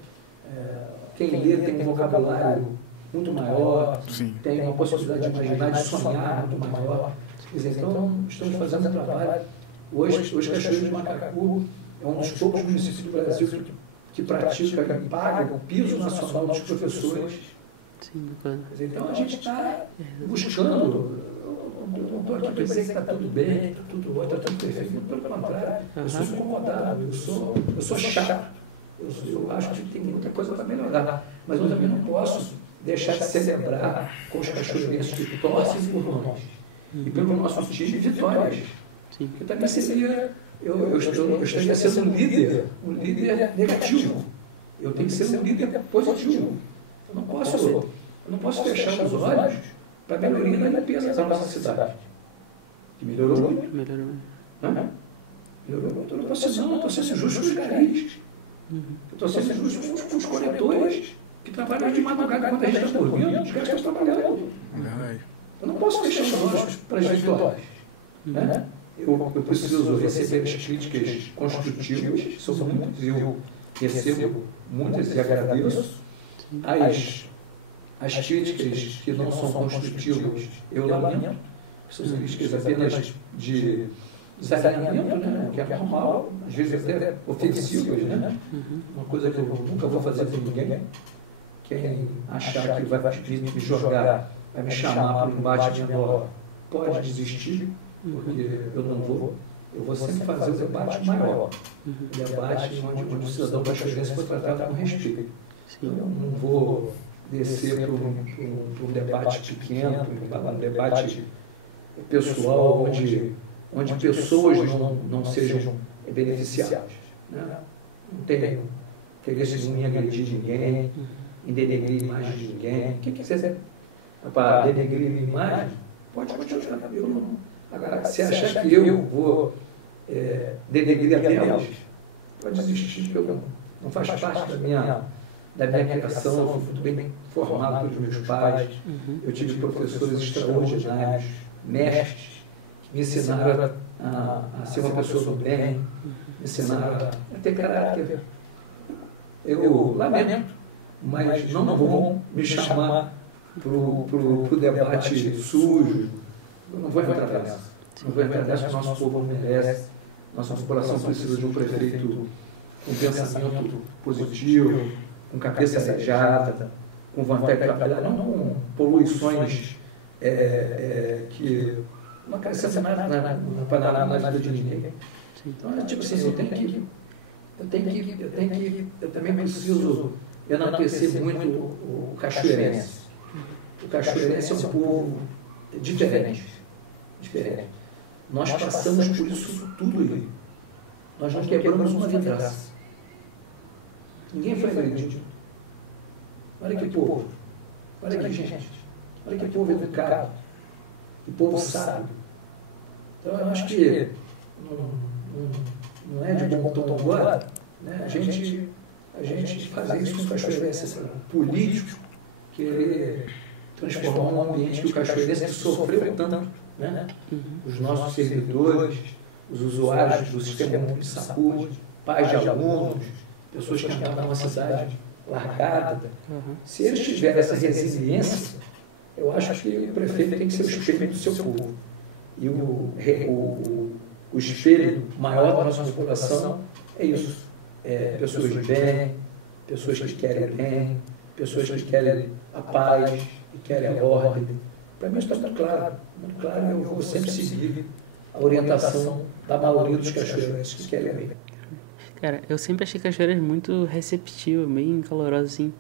Quem lê tem um vocabulário muito maior, tem uma possibilidade de imaginar, de sonhar muito maior. Então, estamos fazendo um trabalho. Hoje Cachoeiro de Macacu é um dos poucos municípios do Brasil que pratica, que paga o piso nacional dos professores. Então, a gente está buscando. Não estou aqui para dizer que está tudo bem, está tudo bom, está tudo perfeito. Pelo contrário, eu sou incomodado, eu sou chato. Eu acho que tem muita coisa para melhorar, mas eu também não posso deixar de celebrar com os cachoeirenses que torcem por nós e pelo nosso time vitórias. Que também seria, eu estaria sendo um líder negativo. Eu tenho que ser um líder positivo. Eu não posso fechar os olhos para a melhoria da limpeza da nossa cidade. Que melhorou muito. Melhorou muito. Eu não estou sendo justo com os garis. Eu estou sendo justo com os coletores que trabalham de madrugada quando a gente está dormindo, os caras estão trabalhando. Eu não posso fechar os olhos para as vitórias. Né? Eu preciso receber as críticas construtivas, são muitas, eu recebo muitas e agradeço. As críticas que não são construtivas, eu lamento. São críticas apenas de desalinhamento, né? Que é normal, às vezes até ofensivas, né? Uma coisa que eu nunca vou fazer com ninguém. Quem achar que vai me jogar, vai me chamar para um embate menor, pode desistir, porque eu não vou. Eu vou sempre fazer o debate maior. O debate onde o cidadão cachoeirense foi tratado com respeito. Eu não vou descer para um debate pequeno, para um debate pessoal, onde pessoas não sejam beneficiadas. Né? Não tenho interesse em agredir ninguém, em denegrir a imagem de ninguém. Quem quiser para denegrir a minha imagem, pode continuar. Agora, se achar que eu vou denegrir a delas, pode desistir, porque não faz parte da minha criação. Eu fui muito bem formado pelos meus pais. Eu tive professores extraordinários, mestres, que me ensinaram a ser uma pessoa do bem, me ensinaram a ter caráter. Eu lamento, mas não vão me chamar para o debate sujo. Eu não vou entrar nessa. Não vou entrar nessa, que o nosso povo merece. Nossa população precisa de um prefeito com pensamento positivo, com cabeça arejada, com vontade de trabalhar, não com poluições que não acrescentam nada na vida de ninguém. Então, tipo assim, eu também preciso enaltecer muito o cachoeirense. O cachoeirense é um povo diferente. Nós passamos por isso tudo aí. Nós não quebramos uma vidraça. Ninguém foi agredido. Olha que povo. Olha que gente. Olha que povo educado. Que povo sábio. Então eu acho que não é de bom tom agora, né? A gente fazer isso com os cachoeirenses, político, querer transformar um ambiente que o cachoeirense sofreu tanto, né? Os nossos servidores, os usuários do Sistema Único de Saúde, pais de alunos, pessoas que andavam numa cidade largada. Se eles tiverem essa resiliência, eu acho que o prefeito tem que ser o espelho do seu povo. E o espelho maior da nossa população é isso. Pessoas de bem, pessoas que querem bem, pessoas que querem a paz, que querem a ordem. Para mim está muito claro. Muito claro, eu vou sempre seguir a orientação da maioria dos cachoeirenses que querem bem. Cara, eu sempre achei Cachoeiras muito receptivo, bem caloroso, assim,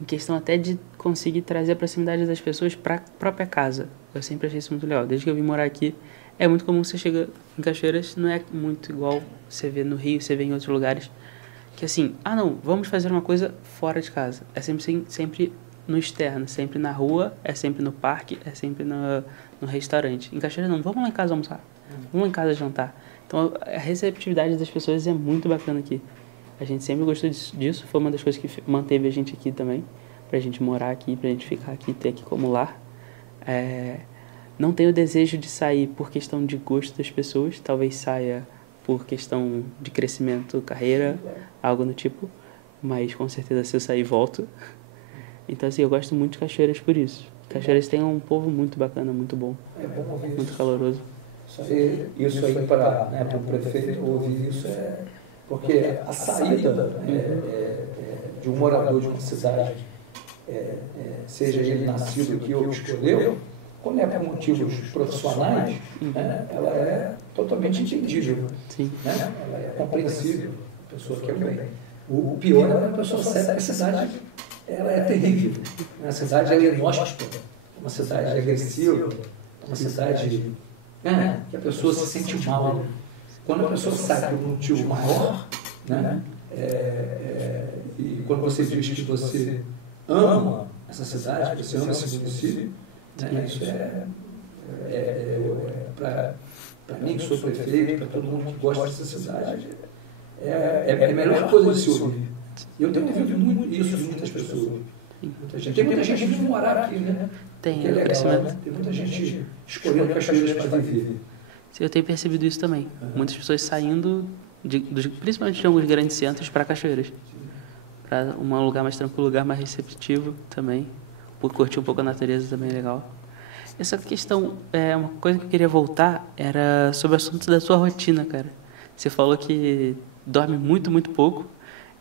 em questão até de conseguir trazer a proximidade das pessoas para a própria casa. Eu sempre achei isso muito legal. Desde que eu vim morar aqui, é muito comum você chegar em Cachoeiras, não é muito igual você vê no Rio, você vê em outros lugares, que assim, não, vamos fazer uma coisa fora de casa. É sempre no externo, sempre na rua, é sempre no parque, é sempre no restaurante. Em Cachoeiras não, vamos lá em casa almoçar, vamos lá em casa jantar. Então, a receptividade das pessoas é muito bacana aqui. A gente sempre gostou disso. Foi uma das coisas que manteve a gente aqui também. Pra gente morar aqui, pra gente ficar aqui, ter aqui como lar. Não tenho desejo de sair por questão de gosto das pessoas. Talvez saia por questão de crescimento, carreira, algo do tipo. Mas, com certeza, se eu sair, volto. Então, assim, eu gosto muito de Cachoeiras por isso. Cachoeiras tem um povo muito bacana, muito bom. Muito caloroso. Isso aí para o prefeito ouvir isso porque a saída de um morador de uma cidade, seja ele nascido aqui ou escolheu, quando é por motivos profissionais, ela é totalmente entendível. Né? Ela é compreensível, a pessoa quer bem. O pior é quando a pessoa sai da cidade, ela é terrível. A cidade é inóspita, uma cidade agressiva, uma cidade que a pessoa se sente mal. Quando a pessoa sai por um motivo maior, e quando você diz que você ama essa cidade, você ama esse município, isso para mim, que sou prefeito, para todo mundo que gosta dessa cidade, é a melhor coisa de se ouvir. Eu tenho ouvido muito isso de muitas pessoas. Tem muita gente que vive morar aqui, né? Tem, é legal, né? Tem muita gente escolhendo Cachoeiras para viver. Eu tenho percebido isso também. Muitas pessoas saindo, principalmente de alguns grandes centros, para Cachoeiras. Para um lugar mais tranquilo, um lugar mais receptivo também. Por curtir um pouco a natureza também é legal. Essa questão, uma coisa que eu queria voltar era sobre o assunto da sua rotina, cara. Você falou que dorme muito, muito pouco.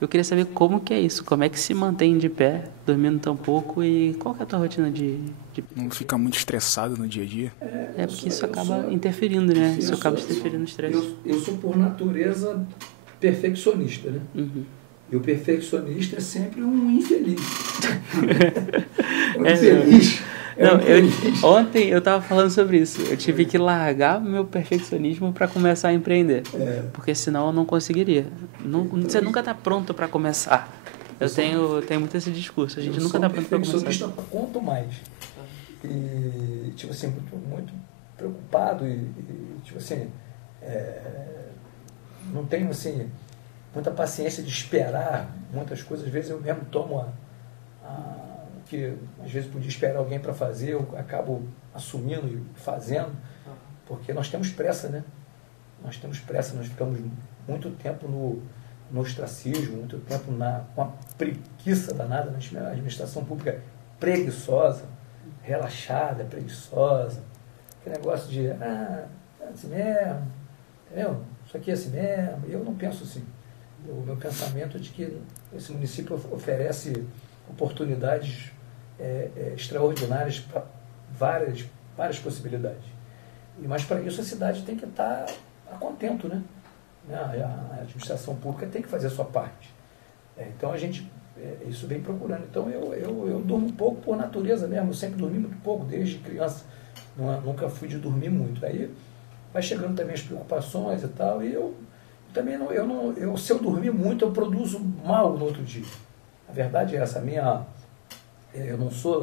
Eu queria saber como que é isso, como é que se mantém de pé, dormindo tão pouco, e qual que é a tua rotina de... Não fica muito estressado no dia a dia? Porque isso acaba interferindo, né? Isso acaba interferindo no estresse. Eu sou, por natureza, perfeccionista, né? E o perfeccionista é sempre um infeliz. Infeliz. Ontem eu estava falando sobre isso. Eu tive que largar meu perfeccionismo para começar a empreender. Porque senão eu não conseguiria. Você nunca está pronto para começar. Eu tenho muito esse discurso. A gente nunca está pronto para começar. Eu sou perfeccionista quanto mais. E, tipo assim, muito preocupado e tipo assim, não tenho, assim, muita paciência de esperar muitas coisas. Às vezes eu mesmo tomo que às vezes podia esperar alguém para fazer, eu acabo assumindo e fazendo, porque nós temos pressa, né? Nós temos pressa, nós ficamos muito tempo no ostracismo, muito tempo com a preguiça danada na administração pública, preguiçosa, relaxada, preguiçosa, aquele negócio de, é assim mesmo, entendeu? Isso aqui é assim mesmo. Eu não penso assim. O meu pensamento é de que esse município oferece oportunidades extraordinárias para várias possibilidades. Mas para isso a cidade tem que estar a contento, né? A administração pública tem que fazer a sua parte. Então a gente, isso vem procurando. Então eu durmo pouco por natureza mesmo, eu sempre dormi muito pouco, desde criança. Nunca fui de dormir muito. Aí vai chegando também as preocupações e tal, e eu também se eu dormir muito, eu produzo mal no outro dia. A verdade é essa,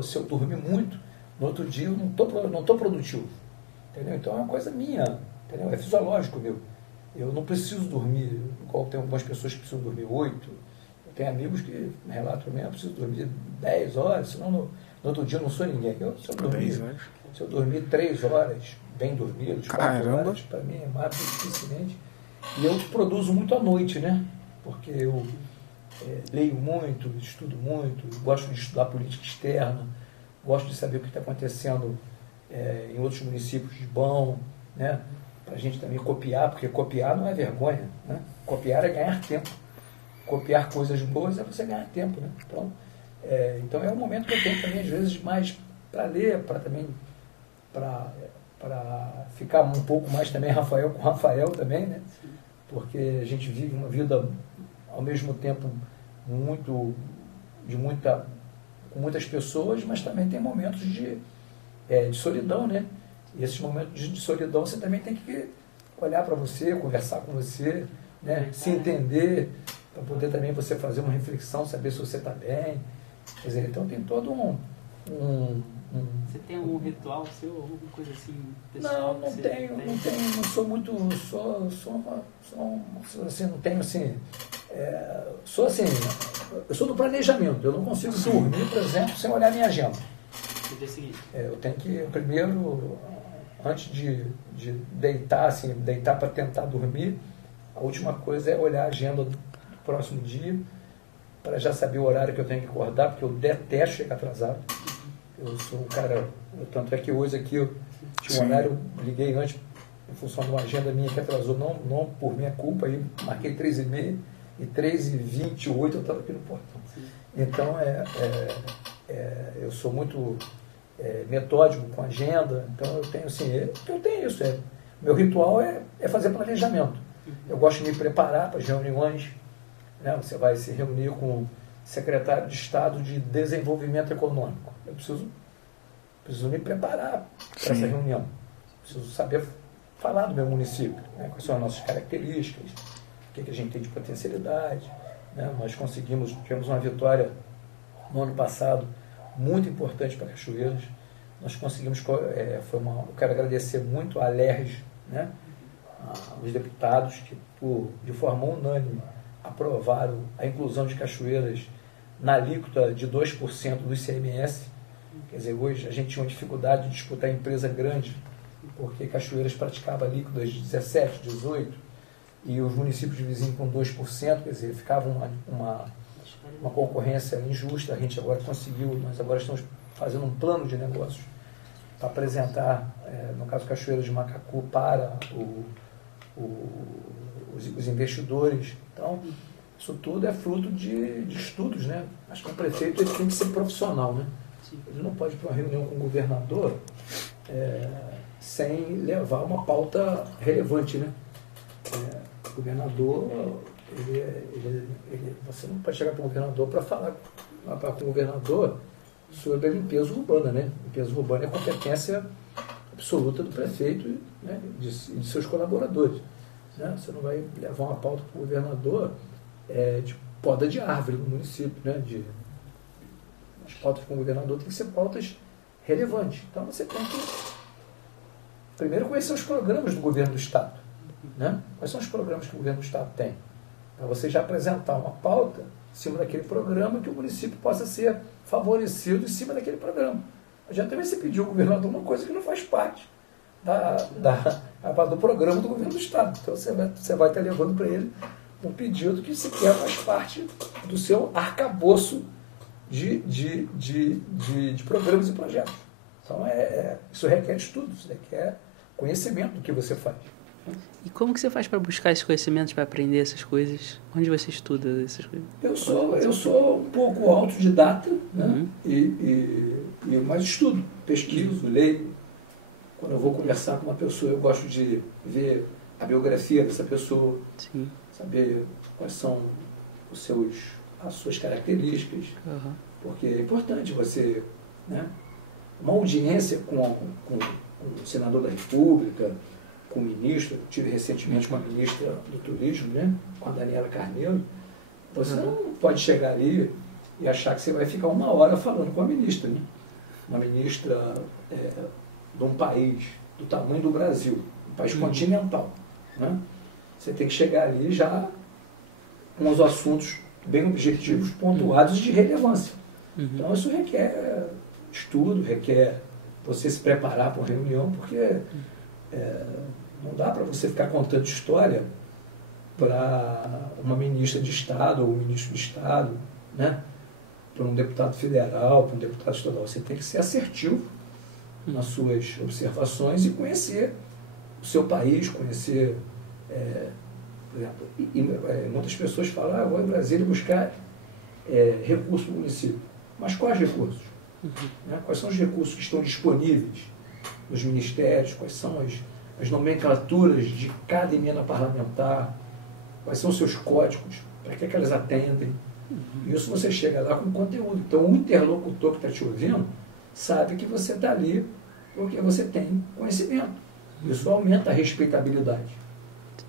se eu dormir muito, no outro dia eu não estou produtivo. Entendeu? Então é uma coisa minha, entendeu? É fisiológico meu. Eu não preciso dormir, igual tem algumas pessoas que precisam dormir 8. Eu tenho amigos que me relatam para mim, eu preciso dormir 10 horas, senão no outro dia eu não sou ninguém. Se eu dormir 3 horas, bem dormido, 4 horas, para mim é mais do que suficiente. E eu produzo muito à noite, né? Porque eu leio muito, estudo muito, gosto de estudar política externa, gosto de saber o que está acontecendo em outros municípios de bom, né? Para a gente também copiar, porque copiar não é vergonha, né? Copiar é ganhar tempo. Copiar coisas boas é você ganhar tempo, né? Então é um momento que eu tenho também, às vezes, mais para ler, para também para ficar um pouco mais também Rafael com Rafael também, né? Porque a gente vive uma vida ao mesmo tempo com muitas pessoas, mas também tem momentos de solidão, né? E esses momentos de solidão você também tem que olhar para você, conversar com você, né? Se entender, para poder também você fazer uma reflexão, saber se você está bem. Quer dizer, então tem todo Você tem algum ritual seu, alguma coisa assim pessoal? Não tenho, não sou muito, assim, não tenho assim, sou assim, eu sou do planejamento, eu não consigo dormir, por exemplo, sem olhar minha agenda. No dia seguinte? Eu tenho que, primeiro, antes de deitar para tentar dormir, a última coisa é olhar a agenda do próximo dia, para já saber o horário que eu tenho que acordar, porque eu detesto chegar atrasado. Eu sou um cara, tanto é que hoje aqui eu tinha um horário, eu liguei antes em função de uma agenda minha que atrasou, não por minha culpa, aí marquei 3h30 e 3h28 eu estava aqui no portão. Então eu sou muito metódico com agenda, então eu tenho assim, eu tenho isso, meu ritual é fazer planejamento. Eu gosto de me preparar para as reuniões, né? Você vai se reunir com o secretário de Estado de Desenvolvimento Econômico. Eu preciso me preparar para essa reunião. Preciso saber falar do meu município, né? Quais são as nossas características, o que a gente tem de potencialidade. Né? Nós tivemos uma vitória no ano passado muito importante para Cachoeiras. Nós conseguimos, eu quero agradecer muito a LERJ, né? Os deputados que, de forma unânime, aprovaram a inclusão de Cachoeiras na alíquota de 2% do ICMS. Quer dizer, hoje a gente tinha uma dificuldade de disputar empresa grande, porque Cachoeiras praticava alíquotas de 17%, 18%, e os municípios de vizinho com 2%, quer dizer, ficava uma concorrência injusta. A gente agora conseguiu, nós agora estamos fazendo um plano de negócios para apresentar, no caso Cachoeiras de Macacu, para os investidores. Então, isso tudo é fruto de estudos, né? Acho que o prefeito ele tem que ser profissional, né? Ele não pode ir para uma reunião com o governador sem levar uma pauta relevante, né? O governador, você não pode chegar para o governador para falar com o governador sobre a limpeza urbana, né? A limpeza urbana é competência absoluta do prefeito, né? de seus colaboradores. Né? Você não vai levar uma pauta para o governador de poda de árvore no município, né? As pautas com o governador têm que ser pautas relevantes. Então você tem que primeiro conhecer os programas do governo do Estado. Né? Quais são os programas que o governo do Estado tem? Para você já apresentar uma pauta em cima daquele programa que o município possa ser favorecido em cima daquele programa. Já também você pediu ao governador uma coisa que não faz parte do programa do governo do Estado. Então você vai estar levando para ele um pedido que sequer faz parte do seu arcabouço de programas e projetos. Então isso requer estudo, isso requer conhecimento do que você faz. E como que você faz para buscar esses conhecimentos, para aprender essas coisas? Onde você estuda essas coisas? Eu sou um pouco autodidata, né? Mas estudo, pesquiso, leio. Quando eu vou conversar com uma pessoa, eu gosto de ver a biografia dessa pessoa, Sim. Saber quais são as suas características, porque é importante você, né? Uma audiência com o senador da República, com o ministro, eu tive recentemente com a ministra do Turismo, né? Com a Daniela Carneiro. Você não pode chegar ali e achar que você vai ficar 1 hora falando com a ministra, né? Uma ministra de um país do tamanho do Brasil, um país continental, né? você tem que chegar ali já com os assuntos bem objetivos, pontuados e de relevância. Então isso requer estudo, requer você se preparar para uma reunião, porque não dá para você ficar contando história para uma ministra de Estado ou um ministro de Estado, né? Para um deputado federal, para um deputado estadual. Você tem que ser assertivo nas suas observações e conhecer o seu país, conhecer... por exemplo, muitas pessoas falam, vou em Brasília buscar recursos do município. Mas quais recursos? Né? Quais são os recursos que estão disponíveis nos ministérios? Quais são as nomenclaturas de cada emenda parlamentar? Quais são os seus códigos? Para que elas atendem? Isso você chega lá com conteúdo. Então, o interlocutor que está te ouvindo sabe que você está ali porque você tem conhecimento. Isso aumenta a respeitabilidade.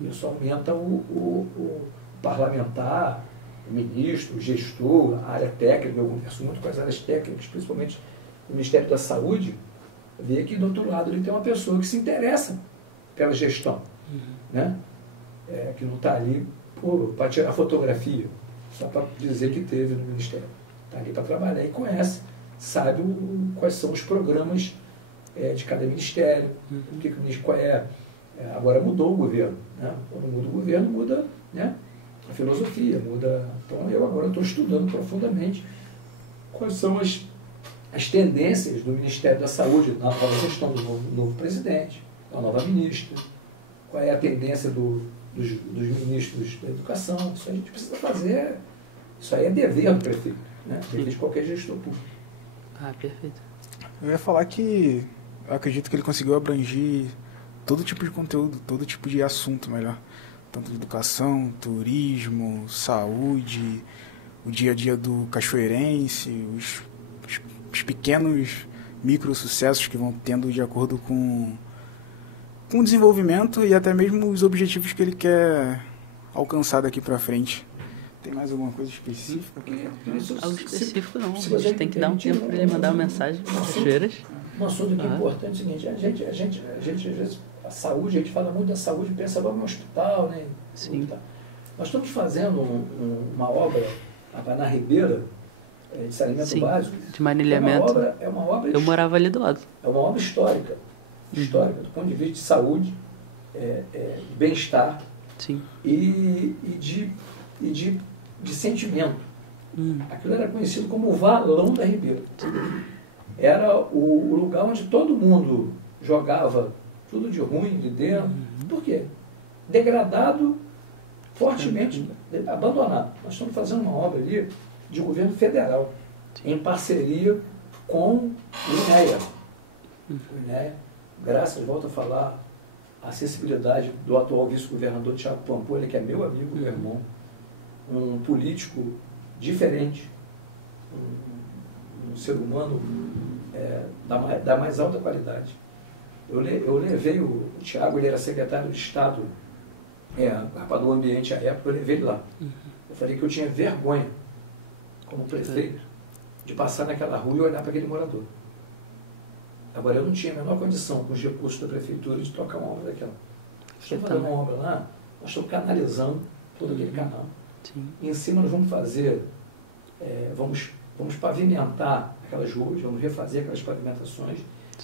Isso aumenta o parlamentar, o ministro, o gestor, a área técnica. Eu converso muito com as áreas técnicas, principalmente o Ministério da Saúde, ver que do outro lado ele tem uma pessoa que se interessa pela gestão, né? Que não está ali para tirar fotografia, só para dizer que teve no Ministério. Está ali para trabalhar e conhece, sabe quais são os programas de cada ministério, agora mudou o governo. Né? Quando muda o governo, muda, né, a filosofia, muda. Então eu agora estou estudando profundamente quais são as tendências do Ministério da Saúde na nova gestão do novo presidente, da nova ministra, qual é a tendência dos ministros da educação. Isso a gente precisa fazer, isso aí é dever do prefeito, né? Dever de qualquer gestor público. Perfeito. Eu ia falar que eu acredito que ele conseguiu abranger todo tipo de conteúdo, todo tipo de assunto, melhor. Tanto de educação, turismo, saúde, o dia a dia do cachoeirense, os pequenos micro sucessos que vão tendo de acordo com o desenvolvimento e até mesmo os objetivos que ele quer alcançar daqui para frente. Tem mais alguma coisa específica? Algo específico não. A gente tem que dar um tempo para ele mandar uma mensagem para as cachoeiras. Um assunto que é importante é o seguinte, a gente às vezes, a saúde, a gente fala muito da saúde, pensa logo no hospital, né? Sim. Nós estamos fazendo uma obra na Ribeira, de saneamento básico. De manilhamento. É uma obra eu morava ali do lado. É uma obra histórica, do ponto de vista de saúde, de bem-estar e de sentimento. Aquilo era conhecido como o valão da Ribeira. Era o lugar onde todo mundo jogava tudo de ruim de dentro. Por quê? Degradado, fortemente abandonado. Nós estamos fazendo uma obra ali de governo federal, em parceria com o INEA. O INEA, graças, volto a falar, a acessibilidade do atual vice-governador Thiago Pampolha, que é meu amigo, meu irmão, um político diferente, um ser humano da mais alta qualidade. Eu levei o Thiago, ele era secretário de Estado do Ambiente à época, eu levei ele lá. Eu falei que eu tinha vergonha, como prefeito, de passar naquela rua e olhar para aquele morador. Agora, eu não tinha a menor condição, com os recursos da prefeitura, de tocar uma obra daquela. Estamos fazendo uma obra lá, nós estamos canalizando todo aquele canal. E em cima nós vamos fazer, vamos pavimentar aquelas ruas, vamos refazer aquelas pavimentações,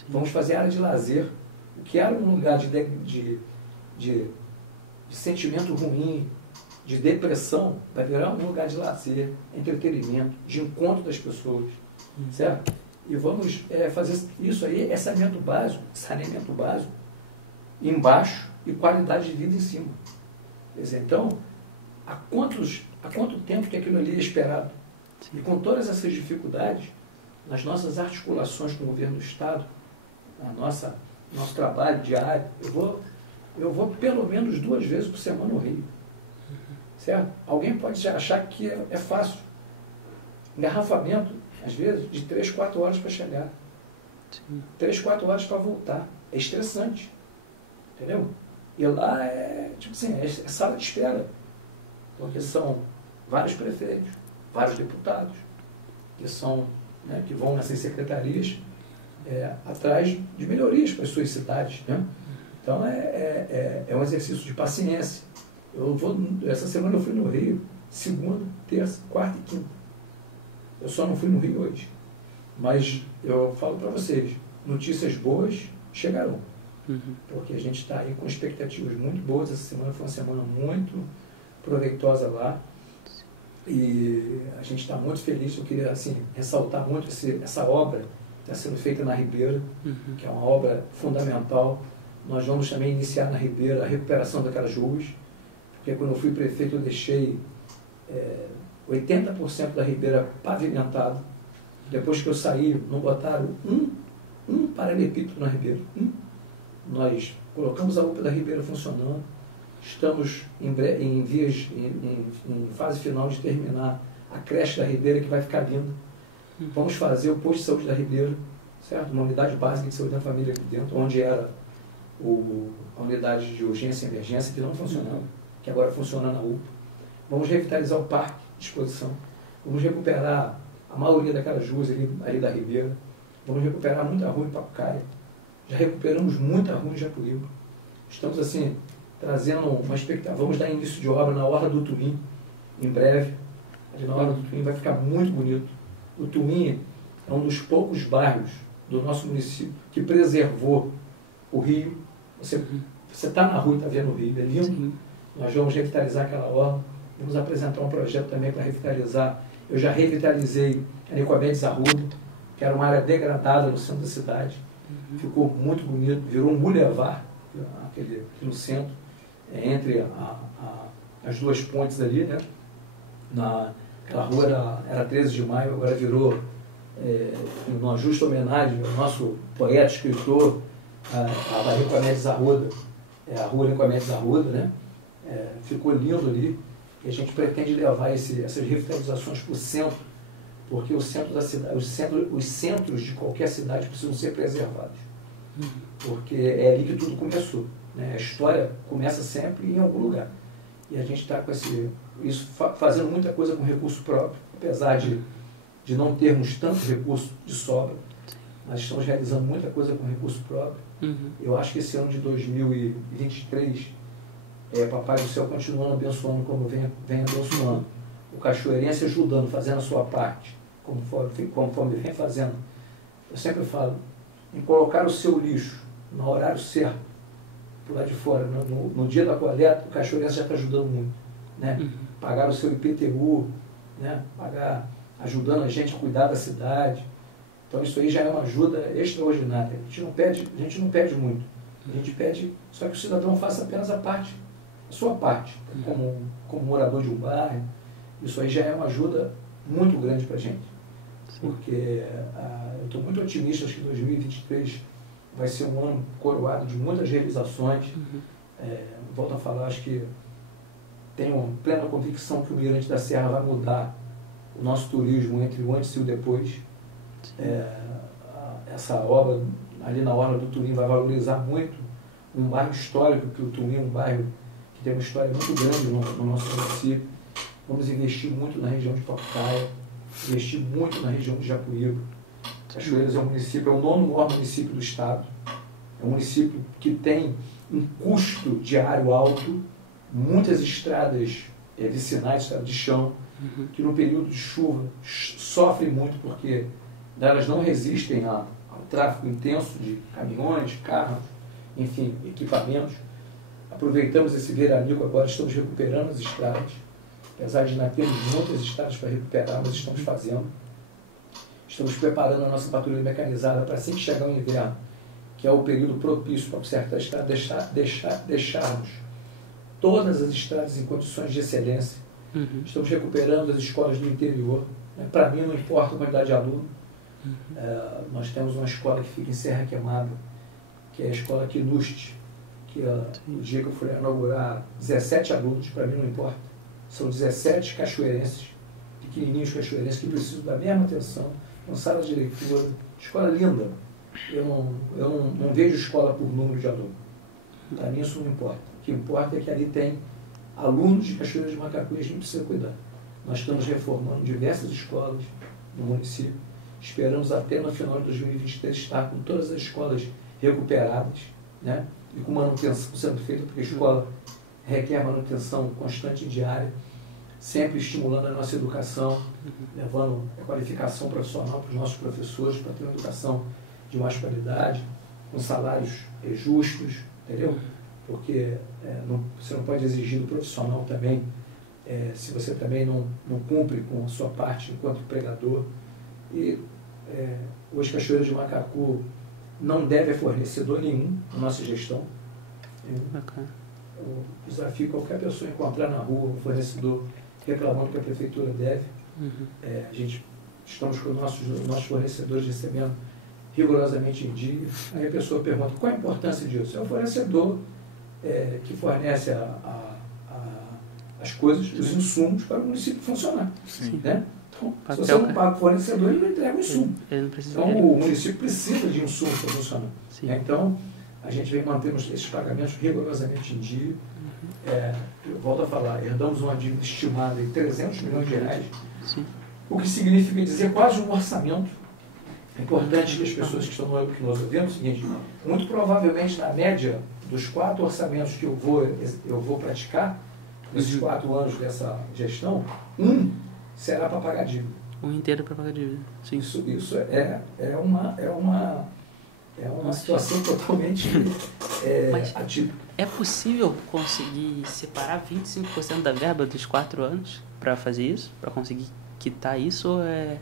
vamos fazer área de lazer, o que era um lugar de sentimento ruim, de depressão, vai virar um lugar de lazer, entretenimento, de encontro das pessoas, certo? E vamos fazer isso aí, saneamento básico, embaixo e qualidade de vida em cima. Quer dizer, então, há quanto tempo que aquilo ali é esperado? E com todas essas dificuldades, nas nossas articulações com o governo do Estado, nosso trabalho diário, eu vou pelo menos 2 vezes por semana no Rio. Certo? Alguém pode achar que é fácil. Engarrafamento, às vezes, de 3, 4 horas para chegar. 3, 4 horas para voltar. É estressante. Entendeu? E lá é sala de espera. Porque são vários prefeitos, vários deputados, que vão nessas secretarias atrás de melhorias para as suas cidades. Né? Então é um exercício de paciência, Essa semana eu fui no Rio, segunda, terça, quarta e quinta. Eu só não fui no Rio hoje. Mas eu falo para vocês, notícias boas chegarão. Porque a gente está aí com expectativas muito boas. Essa semana foi uma semana muito proveitosa lá. E a gente está muito feliz. Eu queria assim, ressaltar muito essa obra que está sendo feita na Ribeira, que é uma obra fundamental. Nós vamos também iniciar na Ribeira a recuperação daquelas ruas, porque quando eu fui prefeito eu deixei 80% da Ribeira pavimentada. Depois que eu saí, não botaram um paralelepípedo na Ribeira. Nós colocamos a UPA da Ribeira funcionando, estamos em fase final de terminar a creche da Ribeira, que vai ficar linda. Vamos fazer o posto de saúde da Ribeira, certo? Uma unidade básica de saúde da família aqui dentro, onde era a unidade de urgência e emergência, que não funcionava, que agora funciona na UPA. Vamos revitalizar o parque de exposição, vamos recuperar a maioria daquelas ruas ali da Ribeira, vamos recuperar muita rua em Papucaia, já recuperamos muita rua em Japuriba. Estamos assim, trazendo uma expectativa, vamos dar início de obra na Orla do Tuim, em breve. Ali na Orla do Tuim vai ficar muito bonito. O Tuim é um dos poucos bairros do nosso município que preservou o rio. Você está na rua e está vendo o rio, é lindo. Sim. Nós vamos revitalizar aquela orla, vamos apresentar um projeto também para revitalizar. Eu já revitalizei a Nicomedes Arruda, que era uma área degradada no centro da cidade. Ficou muito bonito, virou um boulevard aqui no centro, entre as duas pontes ali, né? Aquela rua era 13 de maio, agora virou uma justa homenagem ao nosso poeta, escritor, a Nicomedes Arruda, a rua Nicomedes Arruda, né? Ficou lindo ali, e a gente pretende levar essas revitalizações para o centro, porque o centro da cidade, os centros de qualquer cidade precisam ser preservados, porque é ali que tudo começou, né? A história começa sempre em algum lugar, e a gente está com fazendo muita coisa com recurso próprio, apesar de não termos tanto recurso de sobra, mas estamos realizando muita coisa com recurso próprio. Eu acho que esse ano de 2023, Papai do Céu continuando abençoando como vem abençoando. O cachoeirense ajudando, fazendo a sua parte, conforme vem fazendo. Eu sempre falo, em colocar o seu lixo no horário certo, por lá de fora, no dia da coleta, o cachoeirense já está ajudando muito, né? Pagar o seu IPTU, né? Ajudando a gente a cuidar da cidade. Então isso aí já é uma ajuda extraordinária. A gente não pede muito, a gente pede só que o cidadão faça apenas a sua parte, como morador de um bairro. Isso aí já é uma ajuda muito grande para a gente. Porque eu estou muito otimista, acho que 2023 vai ser um ano coroado de muitas realizações. Volto a falar, acho que tenho plena convicção que o Mirante da Serra vai mudar o nosso turismo entre o antes e o depois. Essa obra ali na Orla do Tuim vai valorizar muito um bairro histórico, que o Tuim é um bairro que tem uma história muito grande no nosso município. Vamos investir muito na região de Papucaia, investir muito na região de Japuriba. Cachoeiras é o 9º maior município do estado. É um município que tem um custo diário alto, muitas estradas vicinais, estradas de chão, que no período de chuva sofrem muito porque elas não resistem ao tráfego intenso de caminhões, carros, enfim, equipamentos. Aproveitamos esse veranico agora, estamos recuperando as estradas. Apesar de ainda termos muitas estradas para recuperar, nós estamos fazendo. Estamos preparando a nossa patrulha mecanizada para assim que chegar o inverno, que é o período propício para consertar a estrada, deixarmos todas as estradas em condições de excelência. Estamos recuperando as escolas do interior. Para mim não importa a quantidade de aluno. Nós temos uma escola que fica em Serra Queimada, que é a escola Quinuste, que no dia que eu fui inaugurar, 17 alunos, para mim não importa. São 17 cachoeirenses, pequenininhos cachoeirenses, que precisam da mesma atenção, com sala de leitura, escola linda. Eu não vejo escola por número de alunos. Para mim isso não importa. O que importa é que ali tem alunos de Cachoeira de Macacu e a gente precisa cuidar. Nós estamos reformando diversas escolas no município. Esperamos até no final de 2023 estar com todas as escolas recuperadas, né? E com manutenção sendo feita, porque a escola requer manutenção constante e diária, sempre estimulando a nossa educação, levando a qualificação profissional para os nossos professores, para ter uma educação de mais qualidade, com salários justos, entendeu? Porque você não pode exigir do profissional também, se você também não cumpre com a sua parte enquanto empregador. E hoje Cachoeira de Macacu não deve a fornecedor nenhum na nossa gestão. Eu desafio qualquer pessoa a encontrar na rua um fornecedor reclamando que a prefeitura deve. Estamos com os nossos fornecedores recebendo rigorosamente em dia. Aí a pessoa pergunta, qual a importância disso? É o fornecedor que fornece as coisas, os insumos para o município funcionar. Né? Então, se você não paga o fornecedor, ele não entrega o insumo. Então, o município precisa de insumos para funcionar. Então, a gente vem mantendo esses pagamentos rigorosamente em dia. Eu volto a falar, herdamos uma dívida estimada em 300 milhões de reais, o que significa dizer quase um orçamento. É importante que as pessoas que estão no que nós ouvimos o seguinte, muito provavelmente na média dos 4 orçamentos que eu vou praticar, nesses 4 anos dessa gestão, um será para pagar dívida. Um inteiro para pagar dívida. Sim. Isso é uma situação totalmente atípica. É possível conseguir separar 25% da verba dos 4 anos para fazer isso? Para conseguir quitar isso? Ou é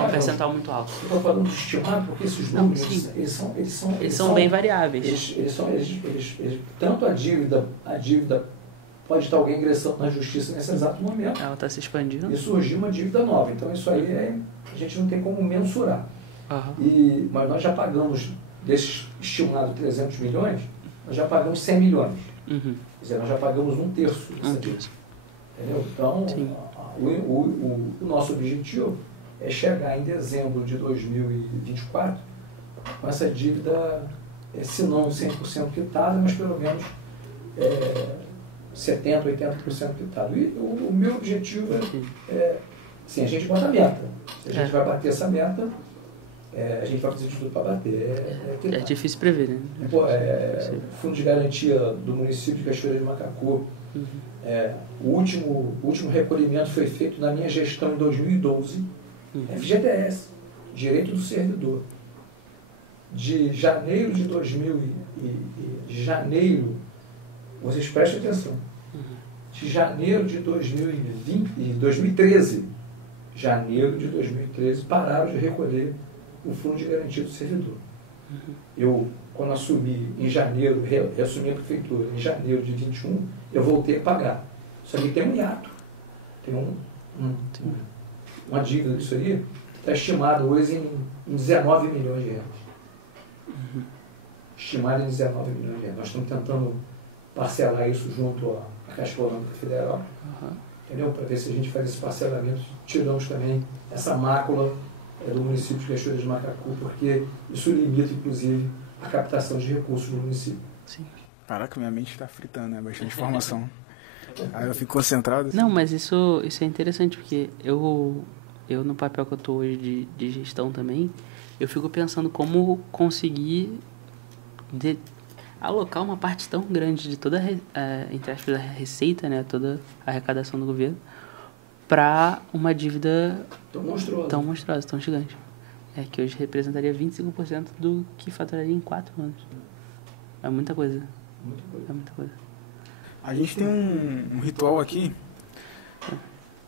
um percentual muito alto? Eu estou falando de estimado porque esses números eles são bem variáveis. Tanto a dívida pode estar alguém ingressando na justiça nesse exato momento. Ela está se expandindo. E surgiu uma dívida nova. Então isso aí a gente não tem como mensurar. Mas nós já pagamos, desses estimados 300 milhões, nós já pagamos 100 milhões. Quer dizer, nós já pagamos um terço disso aqui. Entendeu? Então, o nosso objetivo é chegar em dezembro de 2024 com essa dívida, se não 100% quitada, mas pelo menos 70%, 80% quitado. E o meu objetivo assim, a gente bota a meta. Se a gente vai bater essa meta, a gente vai fazer de tudo para bater. É difícil prever, né? O Fundo de Garantia do município de Cachoeira de Macacu, o último recolhimento foi feito na minha gestão em 2012, FGTS, Direito do Servidor. De janeiro de 2000 vocês prestem atenção, de janeiro de 2013, pararam de recolher o Fundo de Garantia do Servidor. Eu, quando assumi em janeiro, reassumi a prefeitura em janeiro de 21, eu voltei a pagar. Só que tem um hiato, tem uma dívida disso aí, que está estimada hoje em 19 milhões de reais. Estimada em 19 milhões de reais. Nós estamos tentando parcelar isso junto à Caixa Econômica Federal, entendeu? Para ver se a gente faz esse parcelamento, tiramos também essa mácula do município de Cachoeira de Macacu, porque isso limita, inclusive, a captação de recursos do município. Sim. Caraca, minha mente está fritando, né? Bastante informação. Aí eu fico concentrado. Não, mas isso é interessante, porque eu no papel que eu estou hoje de gestão também, eu fico pensando como conseguir alocar uma parte tão grande de toda entre aspas, a receita, né, toda a arrecadação do governo, para uma dívida tão monstruosa, tão gigante. Que hoje representaria 25% do que faturaria em 4 anos. É muita coisa. É muita coisa. A gente tem um ritual aqui.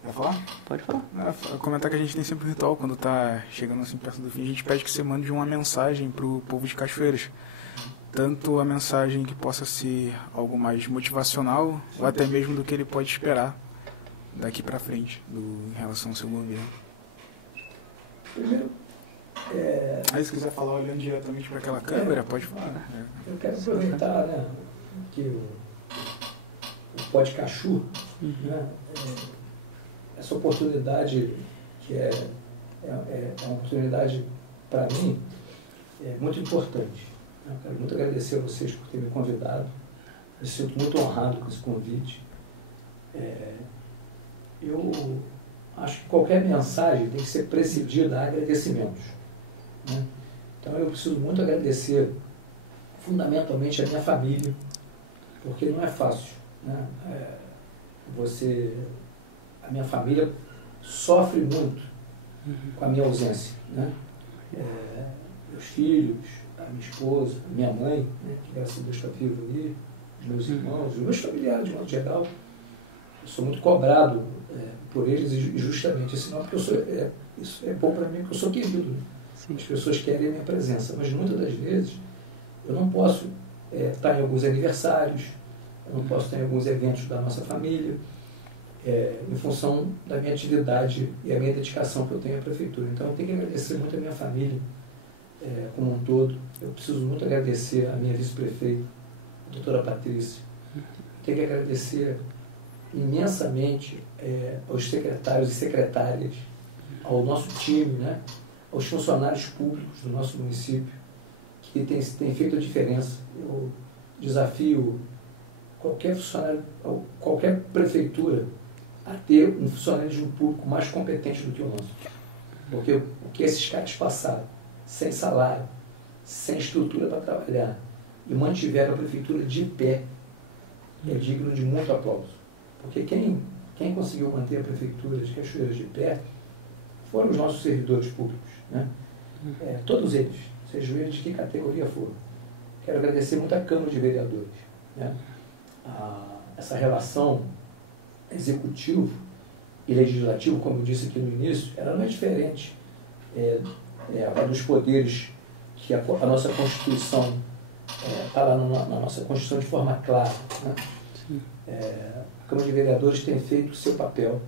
Quer falar? Pode falar. Comentar que a gente tem sempre um ritual quando tá chegando assim perto do fim. A gente pede que você mande uma mensagem pro povo de Cachoeiras. Tanto a mensagem que possa ser algo mais motivacional, ou até mesmo do que ele pode esperar daqui para frente, em relação ao seu governo. Primeiro, aí se quiser falar olhando diretamente para aquela câmera, pode falar. Eu quero aproveitar, né, que o Podcachu, né, essa oportunidade que é uma oportunidade para mim muito importante. Eu quero muito agradecer a vocês por terem me convidado. Me sinto muito honrado com esse convite. Eu acho que qualquer mensagem tem que ser precedida a agradecimentos, né? Então eu preciso muito agradecer fundamentalmente a minha família, porque não é fácil né? A minha família sofre muito com a minha ausência, né? Meus filhos, a minha esposa, a minha mãe, né, que graças a Deus está viva ali, os meus irmãos, os meus familiares de modo geral. Eu sou muito cobrado por eles e justamente assim, não porque isso é bom para mim, porque eu sou querido, né? As pessoas querem a minha presença, mas muitas das vezes eu não posso estar em alguns aniversários, eu não posso estar em alguns eventos da nossa família, em função da minha atividade e a minha dedicação que eu tenho à prefeitura. Então eu tenho que agradecer muito a minha família como um todo. Eu preciso muito agradecer a minha vice-prefeita, a doutora Patrícia. Eu tenho que agradecer imensamente aos secretários e secretárias, ao nosso time, né, aos funcionários públicos do nosso município, que tem feito a diferença. Eu desafio qualquer funcionário, qualquer prefeitura, a ter um funcionário público mais competente do que o nosso. Porque o que esses caras passaram, sem salário, sem estrutura para trabalhar, e mantiveram a prefeitura de pé, é digno de muito aplauso. Porque quem conseguiu manter a prefeitura de Cachoeiras de pé foram os nossos servidores públicos, né? Todos eles, sejam eles de que categoria for. Quero agradecer muito à Câmara de Vereadores, né? Essa relação executivo e legislativo, como eu disse aqui no início, ela não é diferente dos poderes que a nossa Constituição está lá na nossa Constituição de forma clara, né? A Câmara de Vereadores tem feito o seu papel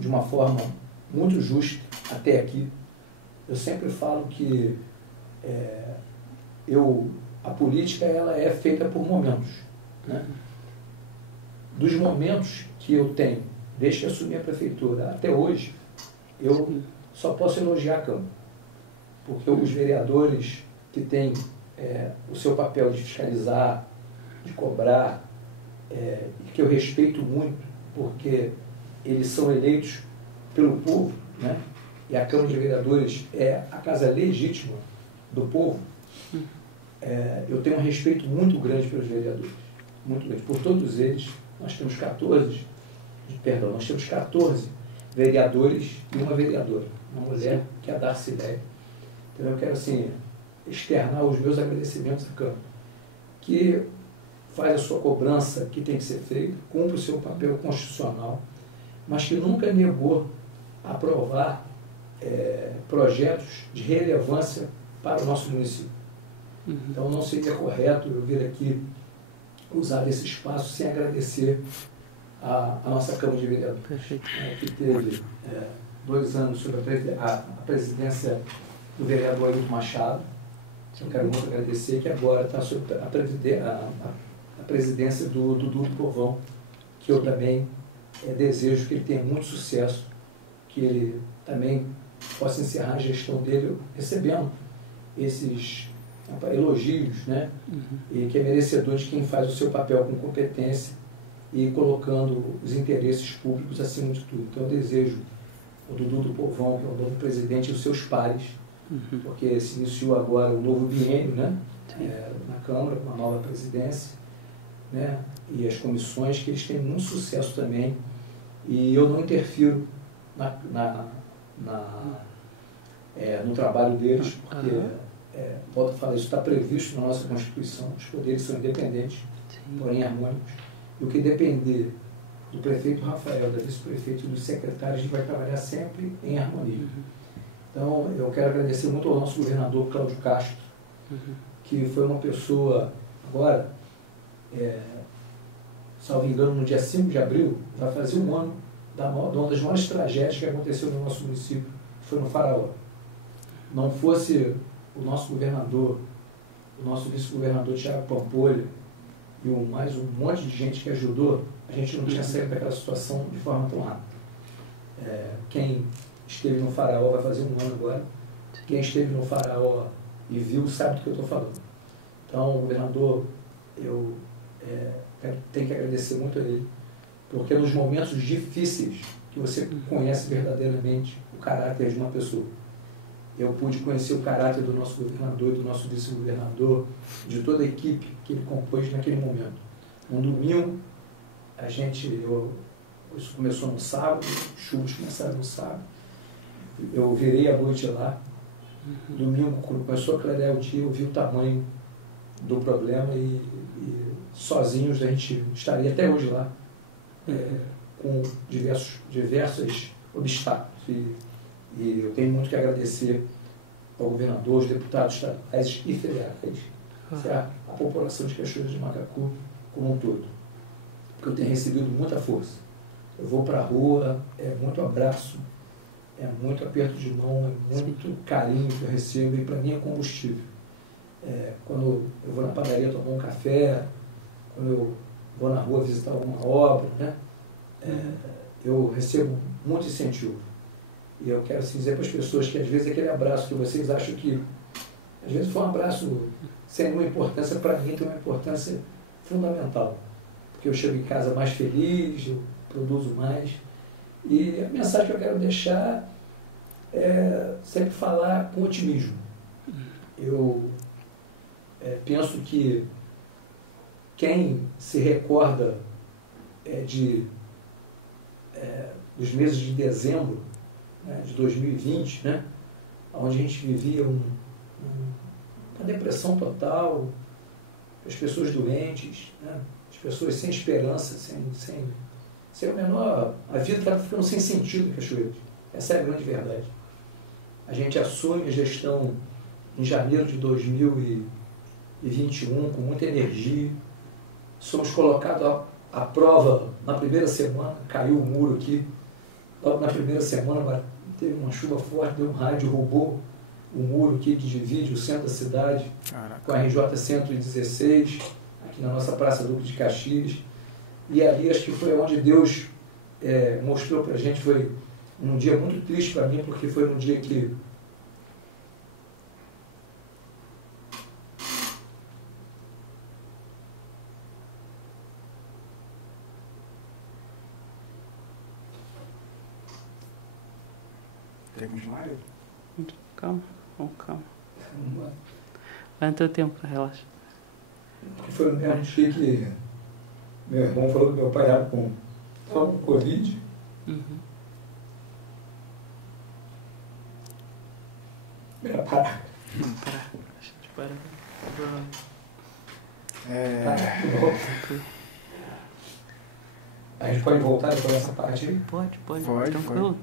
de uma forma muito justa até aqui. Eu sempre falo que a política ela é feita por momentos, né? Dos momentos que eu tenho, desde que assumi a prefeitura até hoje, eu só posso elogiar a Câmara, porque os vereadores que têm o seu papel de fiscalizar, de cobrar, e que eu respeito muito, porque eles são eleitos pelo povo, né? E a Câmara de Vereadores é a casa legítima do povo. Eu tenho um respeito muito grande pelos vereadores, muito grande, por todos eles. Nós temos 14 vereadores e uma vereadora, uma mulher, que é a Darcileia. Então eu quero, assim, externar os meus agradecimentos à Câmara, que faz a sua cobrança que tem que ser feita, cumpre o seu papel constitucional, mas que nunca negou aprovar projetos de relevância para o nosso município. Então não seria correto eu vir aqui usar esse espaço sem agradecer a nossa Câmara de Vereadores, que teve 2 anos sob a presidência do vereador Ailton Machado. Eu quero muito agradecer, que agora está sob a presidência do Dudu Povão, que eu também desejo que ele tenha muito sucesso, que ele também possa encerrar a gestão dele recebendo esses elogios, né? E que é merecedor de quem faz o seu papel com competência e colocando os interesses públicos acima de tudo. Então eu desejo o Dudu do Povão, que é o novo presidente, e os seus pares, porque se iniciou agora o novo biênio, né? Na Câmara, com a nova presidência, né? E as comissões, que eles têm muito sucesso também, e eu não interfiro no trabalho deles, porque volto a falar, isso está previsto na nossa Constituição, os poderes são independentes, porém harmônicos, e o que depender do prefeito Rafael, da vice-prefeita e dos secretários, a gente vai trabalhar sempre em harmonia. Então, eu quero agradecer muito ao nosso governador Cláudio Castro, que foi uma pessoa, agora, salvo engano, no dia 5 de abril, vai fazer um ano de uma das maiores tragédias que aconteceu no nosso município, que foi no Faraó. Não fosse o nosso governador, o nosso vice-governador Thiago Pampolha e mais um monte de gente que ajudou, a gente não tinha saído daquela situação de forma tão rápida. Quem esteve no Faraó vai fazer um ano agora. Quem esteve no Faraó e viu sabe do que eu estou falando. Então, governador, eu tenho que agradecer muito a ele, porque nos momentos difíceis que você conhece verdadeiramente o caráter de uma pessoa. Eu pude conhecer o caráter do nosso governador e do nosso vice-governador, de toda a equipe que ele compôs naquele momento. Um domingo, isso começou no sábado, chuvas começaram no sábado, eu virei a noite lá. Domingo, quando começou a clarear o dia, eu vi o tamanho do problema e sozinhos a gente estaria até hoje lá, com diversos obstáculos. E eu tenho muito que agradecer ao governador, aos deputados estaduais e federais, a população de Cachoeira de Macacu como um todo. Porque eu tenho recebido muita força. Eu vou para a rua, é muito abraço, é muito aperto de mão, é muito carinho que eu recebo e para mim é combustível. Quando eu vou na padaria tomar um café, quando eu vou na rua visitar alguma obra, né? Eu recebo muito incentivo. E eu quero assim, dizer para as pessoas que às vezes aquele abraço que vocês acham que às vezes foi um abraço sem nenhuma importância, para mim tem uma importância fundamental. Porque eu chego em casa mais feliz, eu produzo mais. E a mensagem que eu quero deixar é sempre falar com otimismo. Eu penso que quem se recorda dos meses de dezembro, né, de 2020, né, onde a gente vivia uma depressão total, as pessoas doentes, né, as pessoas sem esperança, sem o menor... A vida estava ficando sem sentido em Cachoeira. Essa é a grande verdade. A gente assume a gestão em janeiro de 2021 com muita energia. Somos colocados à prova na primeira semana, caiu o muro aqui. Logo na primeira semana teve uma chuva forte, deu um raio, derrubou o muro aqui que divide o centro da cidade. Caraca. Com a RJ 116, aqui na nossa Praça Duque de Caxias. E ali acho que foi onde Deus mostrou para a gente, foi um dia muito triste para mim, porque foi um dia que Temos mais? Calma, calma. Vai no teu tempo, relaxa. Foi no mesmo dia que meu irmão falou que meu pai estava com Covid. Deixa eu parar. A gente pode voltar depois dessa parte aí? Pode. Tranquilo.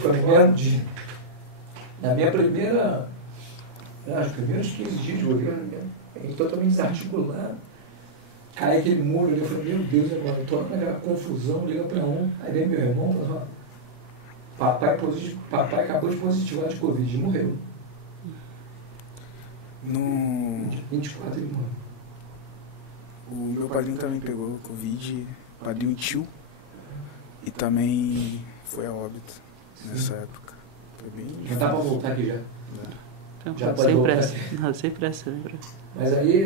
Foi no primeiro dia. Na minha primeira... Os primeiros 15 dias de governo, totalmente desarticulado. Cai aquele muro ali, eu falei, meu Deus, agora eu estou naquela confusão, liga para um. Aí vem meu irmão e falou, papai acabou de positivar de Covid e morreu. No... 24 ele morreu. O meu padrinho também pegou Covid, padrinho e tio, e também foi a óbito nessa época. Foi bem... Já dá para voltar aqui já. Já sem pressa. Não, sem pressa. Mas aí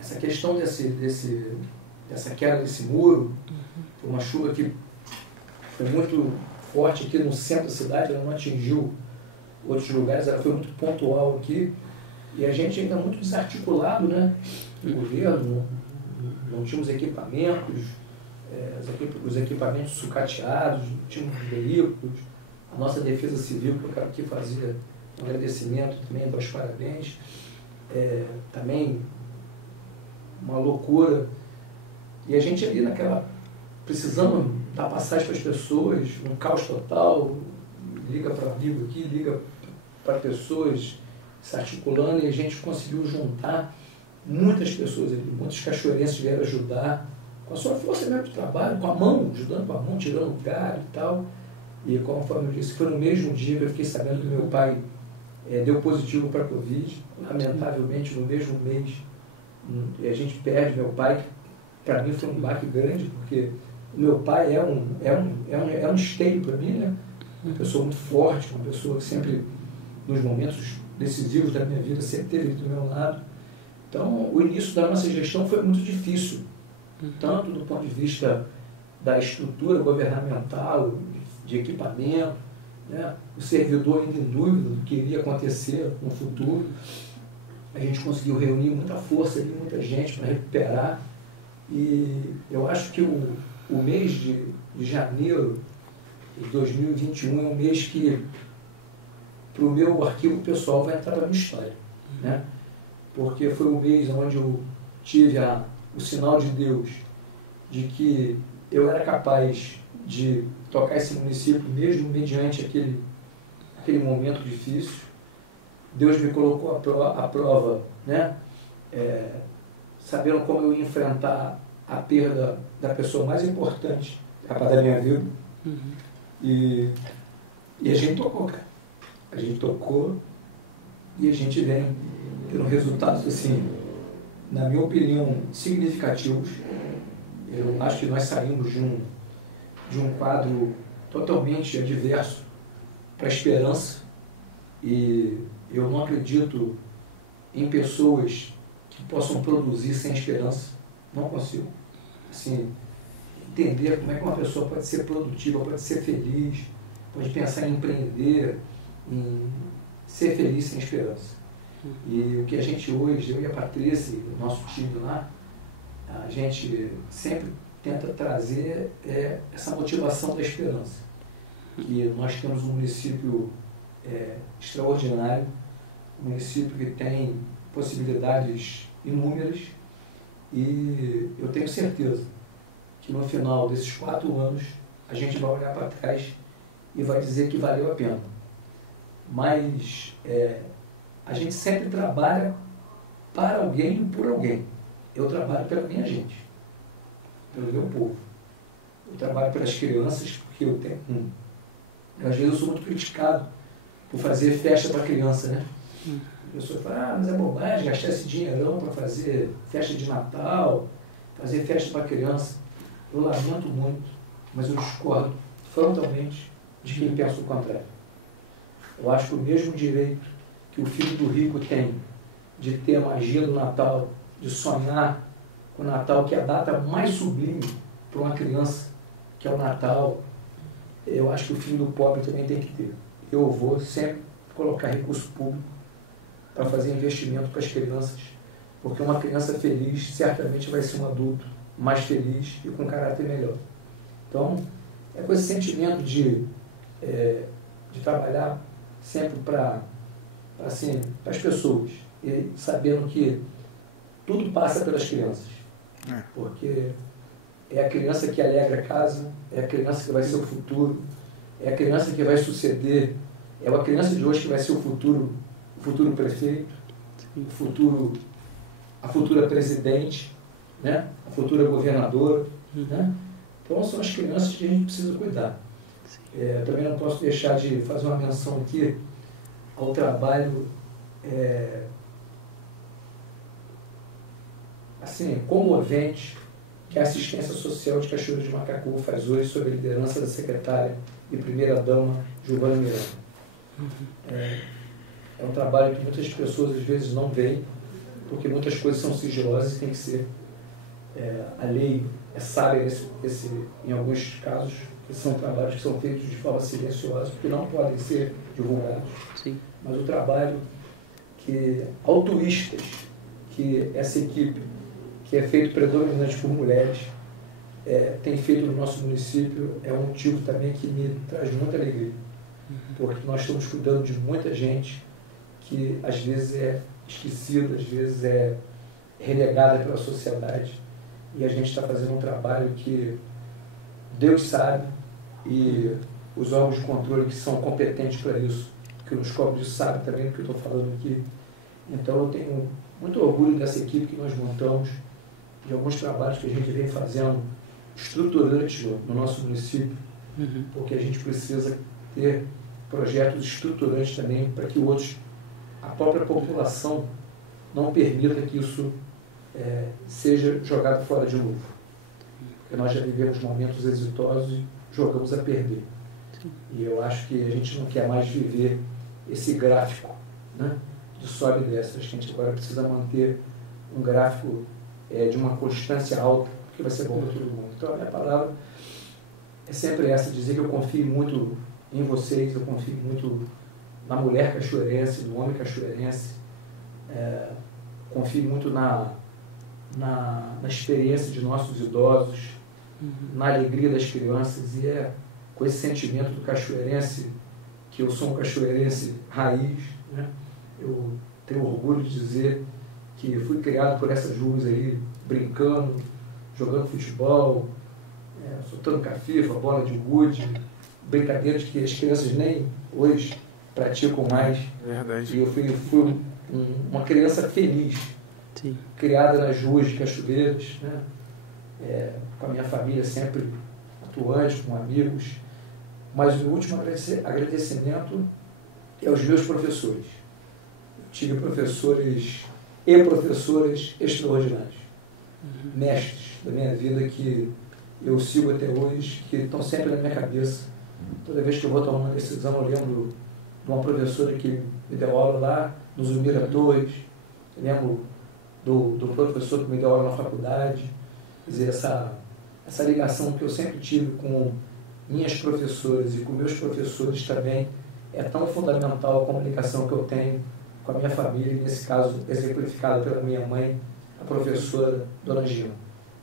essa questão dessa queda desse muro, foi uma chuva que foi muito forte aqui no centro da cidade, ela não atingiu outros lugares, ela foi muito pontual aqui, e a gente ainda muito desarticulado, né? O governo, não tínhamos equipamentos, os equipamentos sucateados, não tínhamos veículos. A nossa defesa civil, que eu quero aqui fazer um agradecimento também, dar os parabéns, também uma loucura. E a gente ali precisando dar passagem para as pessoas, um caos total, liga para amigo aqui, liga para pessoas se articulando, e a gente conseguiu juntar muitas pessoas ali, muitos cachoeirenses vieram ajudar, com a sua força mesmo de trabalho, com a mão, ajudando com a mão, tirando o galho e tal. E conforme eu disse, foi no mesmo dia que eu fiquei sabendo que meu pai deu positivo para a Covid, lamentavelmente no mesmo mês. E a gente perde meu pai, que para mim foi um baque grande, porque meu pai é um esteio para mim, né? Uma pessoa muito forte, uma pessoa que sempre, nos momentos decisivos da minha vida, sempre esteve do meu lado. Então, o início da nossa gestão foi muito difícil, tanto do ponto de vista da estrutura governamental, de equipamento, né? O servidor ainda em dúvida do que iria acontecer no futuro. a gente conseguiu reunir muita força ali, muita gente para recuperar. E eu acho que o mês de janeiro de 2021 é um mês que, para o meu arquivo pessoal, vai entrar na minha história, né? Porque foi o mês onde eu tive o sinal de Deus de que eu era capaz de tocar esse município mesmo mediante aquele momento difícil. Deus me colocou à prova, né? Sabendo como eu ia enfrentar a perda da pessoa mais importante da minha vida. E a gente tocou, cara. A gente tocou e a gente vem tendo resultados, assim, na minha opinião, significativos. Eu acho que nós saímos de um quadro totalmente adverso para a esperança. E eu não acredito em pessoas que possam produzir sem esperança. Não consigo. Assim, entender como é que uma pessoa pode ser produtiva, pode ser feliz, pode pensar em empreender, em ser feliz sem esperança. E o que a gente hoje, eu e a Patrícia, o nosso time lá, a gente sempre tenta trazer essa motivação da esperança. Que nós temos um município extraordinário, um município que tem possibilidades inúmeras, e eu tenho certeza que no final desses 4 anos a gente vai olhar para trás e vai dizer que valeu a pena. Mas a gente sempre trabalha para alguém e por alguém. Eu trabalho pela minha gente, pelo meu povo. Eu trabalho pelas crianças, porque eu tenho... Às vezes eu sou muito criticado por fazer festa para criança, né? A pessoa fala, mas é bobagem gastar esse dinheirão para fazer festa de Natal, fazer festa para criança. Eu lamento muito, mas eu discordo frontalmente de quem pensa o contrário. Eu acho que o mesmo direito que o filho do rico tem de ter a magia do Natal, de sonhar com o Natal, que é a data mais sublime para uma criança, que é o Natal, eu acho que o filho do pobre também tem que ter. Eu vou sempre colocar recurso público para fazer investimento para as crianças, porque uma criança feliz certamente vai ser um adulto mais feliz e com caráter melhor. Então, é com esse sentimento de trabalhar sempre para as pessoas, e sabendo que tudo passa pelas crianças, porque é a criança que alegra a casa, é a criança que vai ser o futuro, é a criança que vai suceder, é a criança de hoje que vai ser o futuro prefeito, a futura presidente, né? A futura governadora, né? Então são as crianças que a gente precisa cuidar. Também não posso deixar de fazer uma menção aqui ao trabalho assim, comovente que a assistência social de Cachoeira de Macacu faz hoje sob a liderança da secretária e primeira-dama Giovana Miranda. É um trabalho que muitas pessoas às vezes não veem, porque muitas coisas são sigilosas e tem que ser... a lei é sábia em alguns casos, que são trabalhos que são feitos de forma silenciosa, porque não podem ser divulgados. Sim. Mas o trabalho altruístas que essa equipe, que é feito predominante por mulheres, tem feito no nosso município, é um motivo também que me traz muita alegria, porque nós estamos cuidando de muita gente que às vezes é esquecida, às vezes é relegada pela sociedade, e a gente está fazendo um trabalho que Deus sabe, e os órgãos de controle que são competentes para isso, que nos cobram disso, sabem também do que eu estou falando aqui. Então eu tenho muito orgulho dessa equipe que nós montamos, de alguns trabalhos que a gente vem fazendo estruturantes no nosso município, porque a gente precisa ter projetos estruturantes também para que a própria população não permita que isso seja jogado fora de novo. Porque nós já vivemos momentos exitosos e jogamos a perder. E eu acho que a gente não quer mais viver esse gráfico, né, de sobe e desce. Acho que a gente agora precisa manter um gráfico de uma constância alta, porque vai ser bom para todo mundo. Então a minha palavra é sempre essa, dizer que eu confio muito em vocês, eu confio muito na mulher cachoeirense, no homem cachoeirense, confio muito na experiência de nossos idosos, na alegria das crianças, e é com esse sentimento do cachoeirense, que eu sou um cachoeirense raiz, né? Eu tenho orgulho de dizer que fui criado por essas ruas aí, brincando, jogando futebol, soltando cafifa, bola de gude, brincadeiras que as crianças nem hoje praticam mais. Verdade. E eu fui uma criança feliz, Sim. criada nas ruas de Cachoeiras, né? Com a minha família sempre atuante, com amigos. Mas o último agradecimento é aos meus professores. Eu tive professores e professoras extraordinários, mestres da minha vida que eu sigo até hoje, que estão sempre na minha cabeça. Toda vez que eu vou tomar uma decisão, eu lembro de uma professora que me deu aula lá nos Zumira 2, eu lembro do professor que me deu aula na faculdade. Quer dizer, essa ligação que eu sempre tive com minhas professoras e com meus professores também é tão fundamental como a ligação que eu tenho com a minha família, e nesse caso exemplificada pela minha mãe, a professora Dona Gina.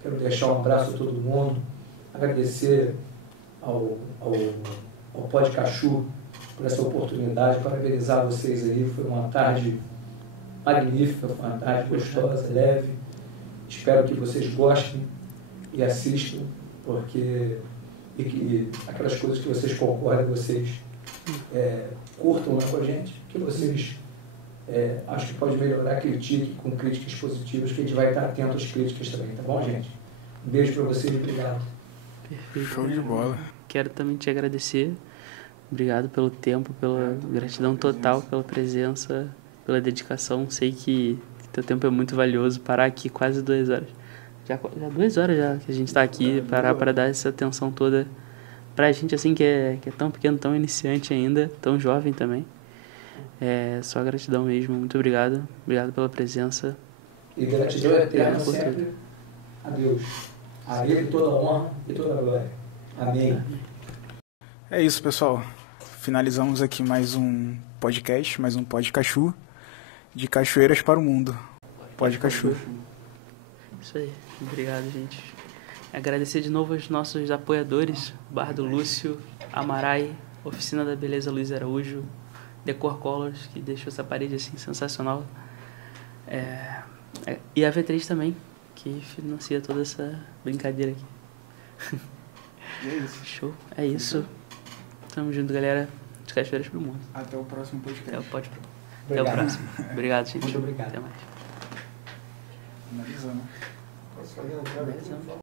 Quero deixar um abraço a todo mundo, agradecer ao Pod Cachu por essa oportunidade, parabenizar vocês aí. Foi uma tarde magnífica, foi uma tarde gostosa, leve. Espero que vocês gostem e assistam, porque que aquelas coisas que vocês concordam, vocês curtam lá com a gente, que vocês acho que pode melhorar, critique com críticas positivas, que a gente vai estar atento às críticas também, tá bom, gente? Um beijo para vocês e obrigado. Perfeito. Show de bola. Quero também te agradecer. Obrigado pelo tempo, pela gratidão total, pela presença, pela dedicação. Sei que teu tempo é muito valioso. Parar aqui quase 2 horas. Já 2 horas já que a gente está aqui, parar para dar essa atenção toda pra gente, assim, que é tão pequeno, tão iniciante ainda, tão jovem também. Só gratidão mesmo. Muito obrigado. Obrigado pela presença. E gratidão eterna sempre a Deus. A Ele toda a honra e toda a glória. Amém. É isso, pessoal. Finalizamos aqui mais um podcast, mais um Pod Cachu, de Cachoeiras para o Mundo. Pod Cachu. Isso aí. Obrigado, gente. Agradecer de novo aos nossos apoiadores, Bar do Lúcio, Amarai, Oficina da Beleza Luiz Araújo, Decor Colors, que deixou essa parede assim sensacional. E a V3 também, que financia toda essa brincadeira aqui. E é isso. Show. É isso. Tamo junto, galera. De Cachoeiras pro Mundo. Até o próximo podcast. Até o próximo. Obrigado, gente. Muito obrigado. Até mais. Finalizando. Finalizando.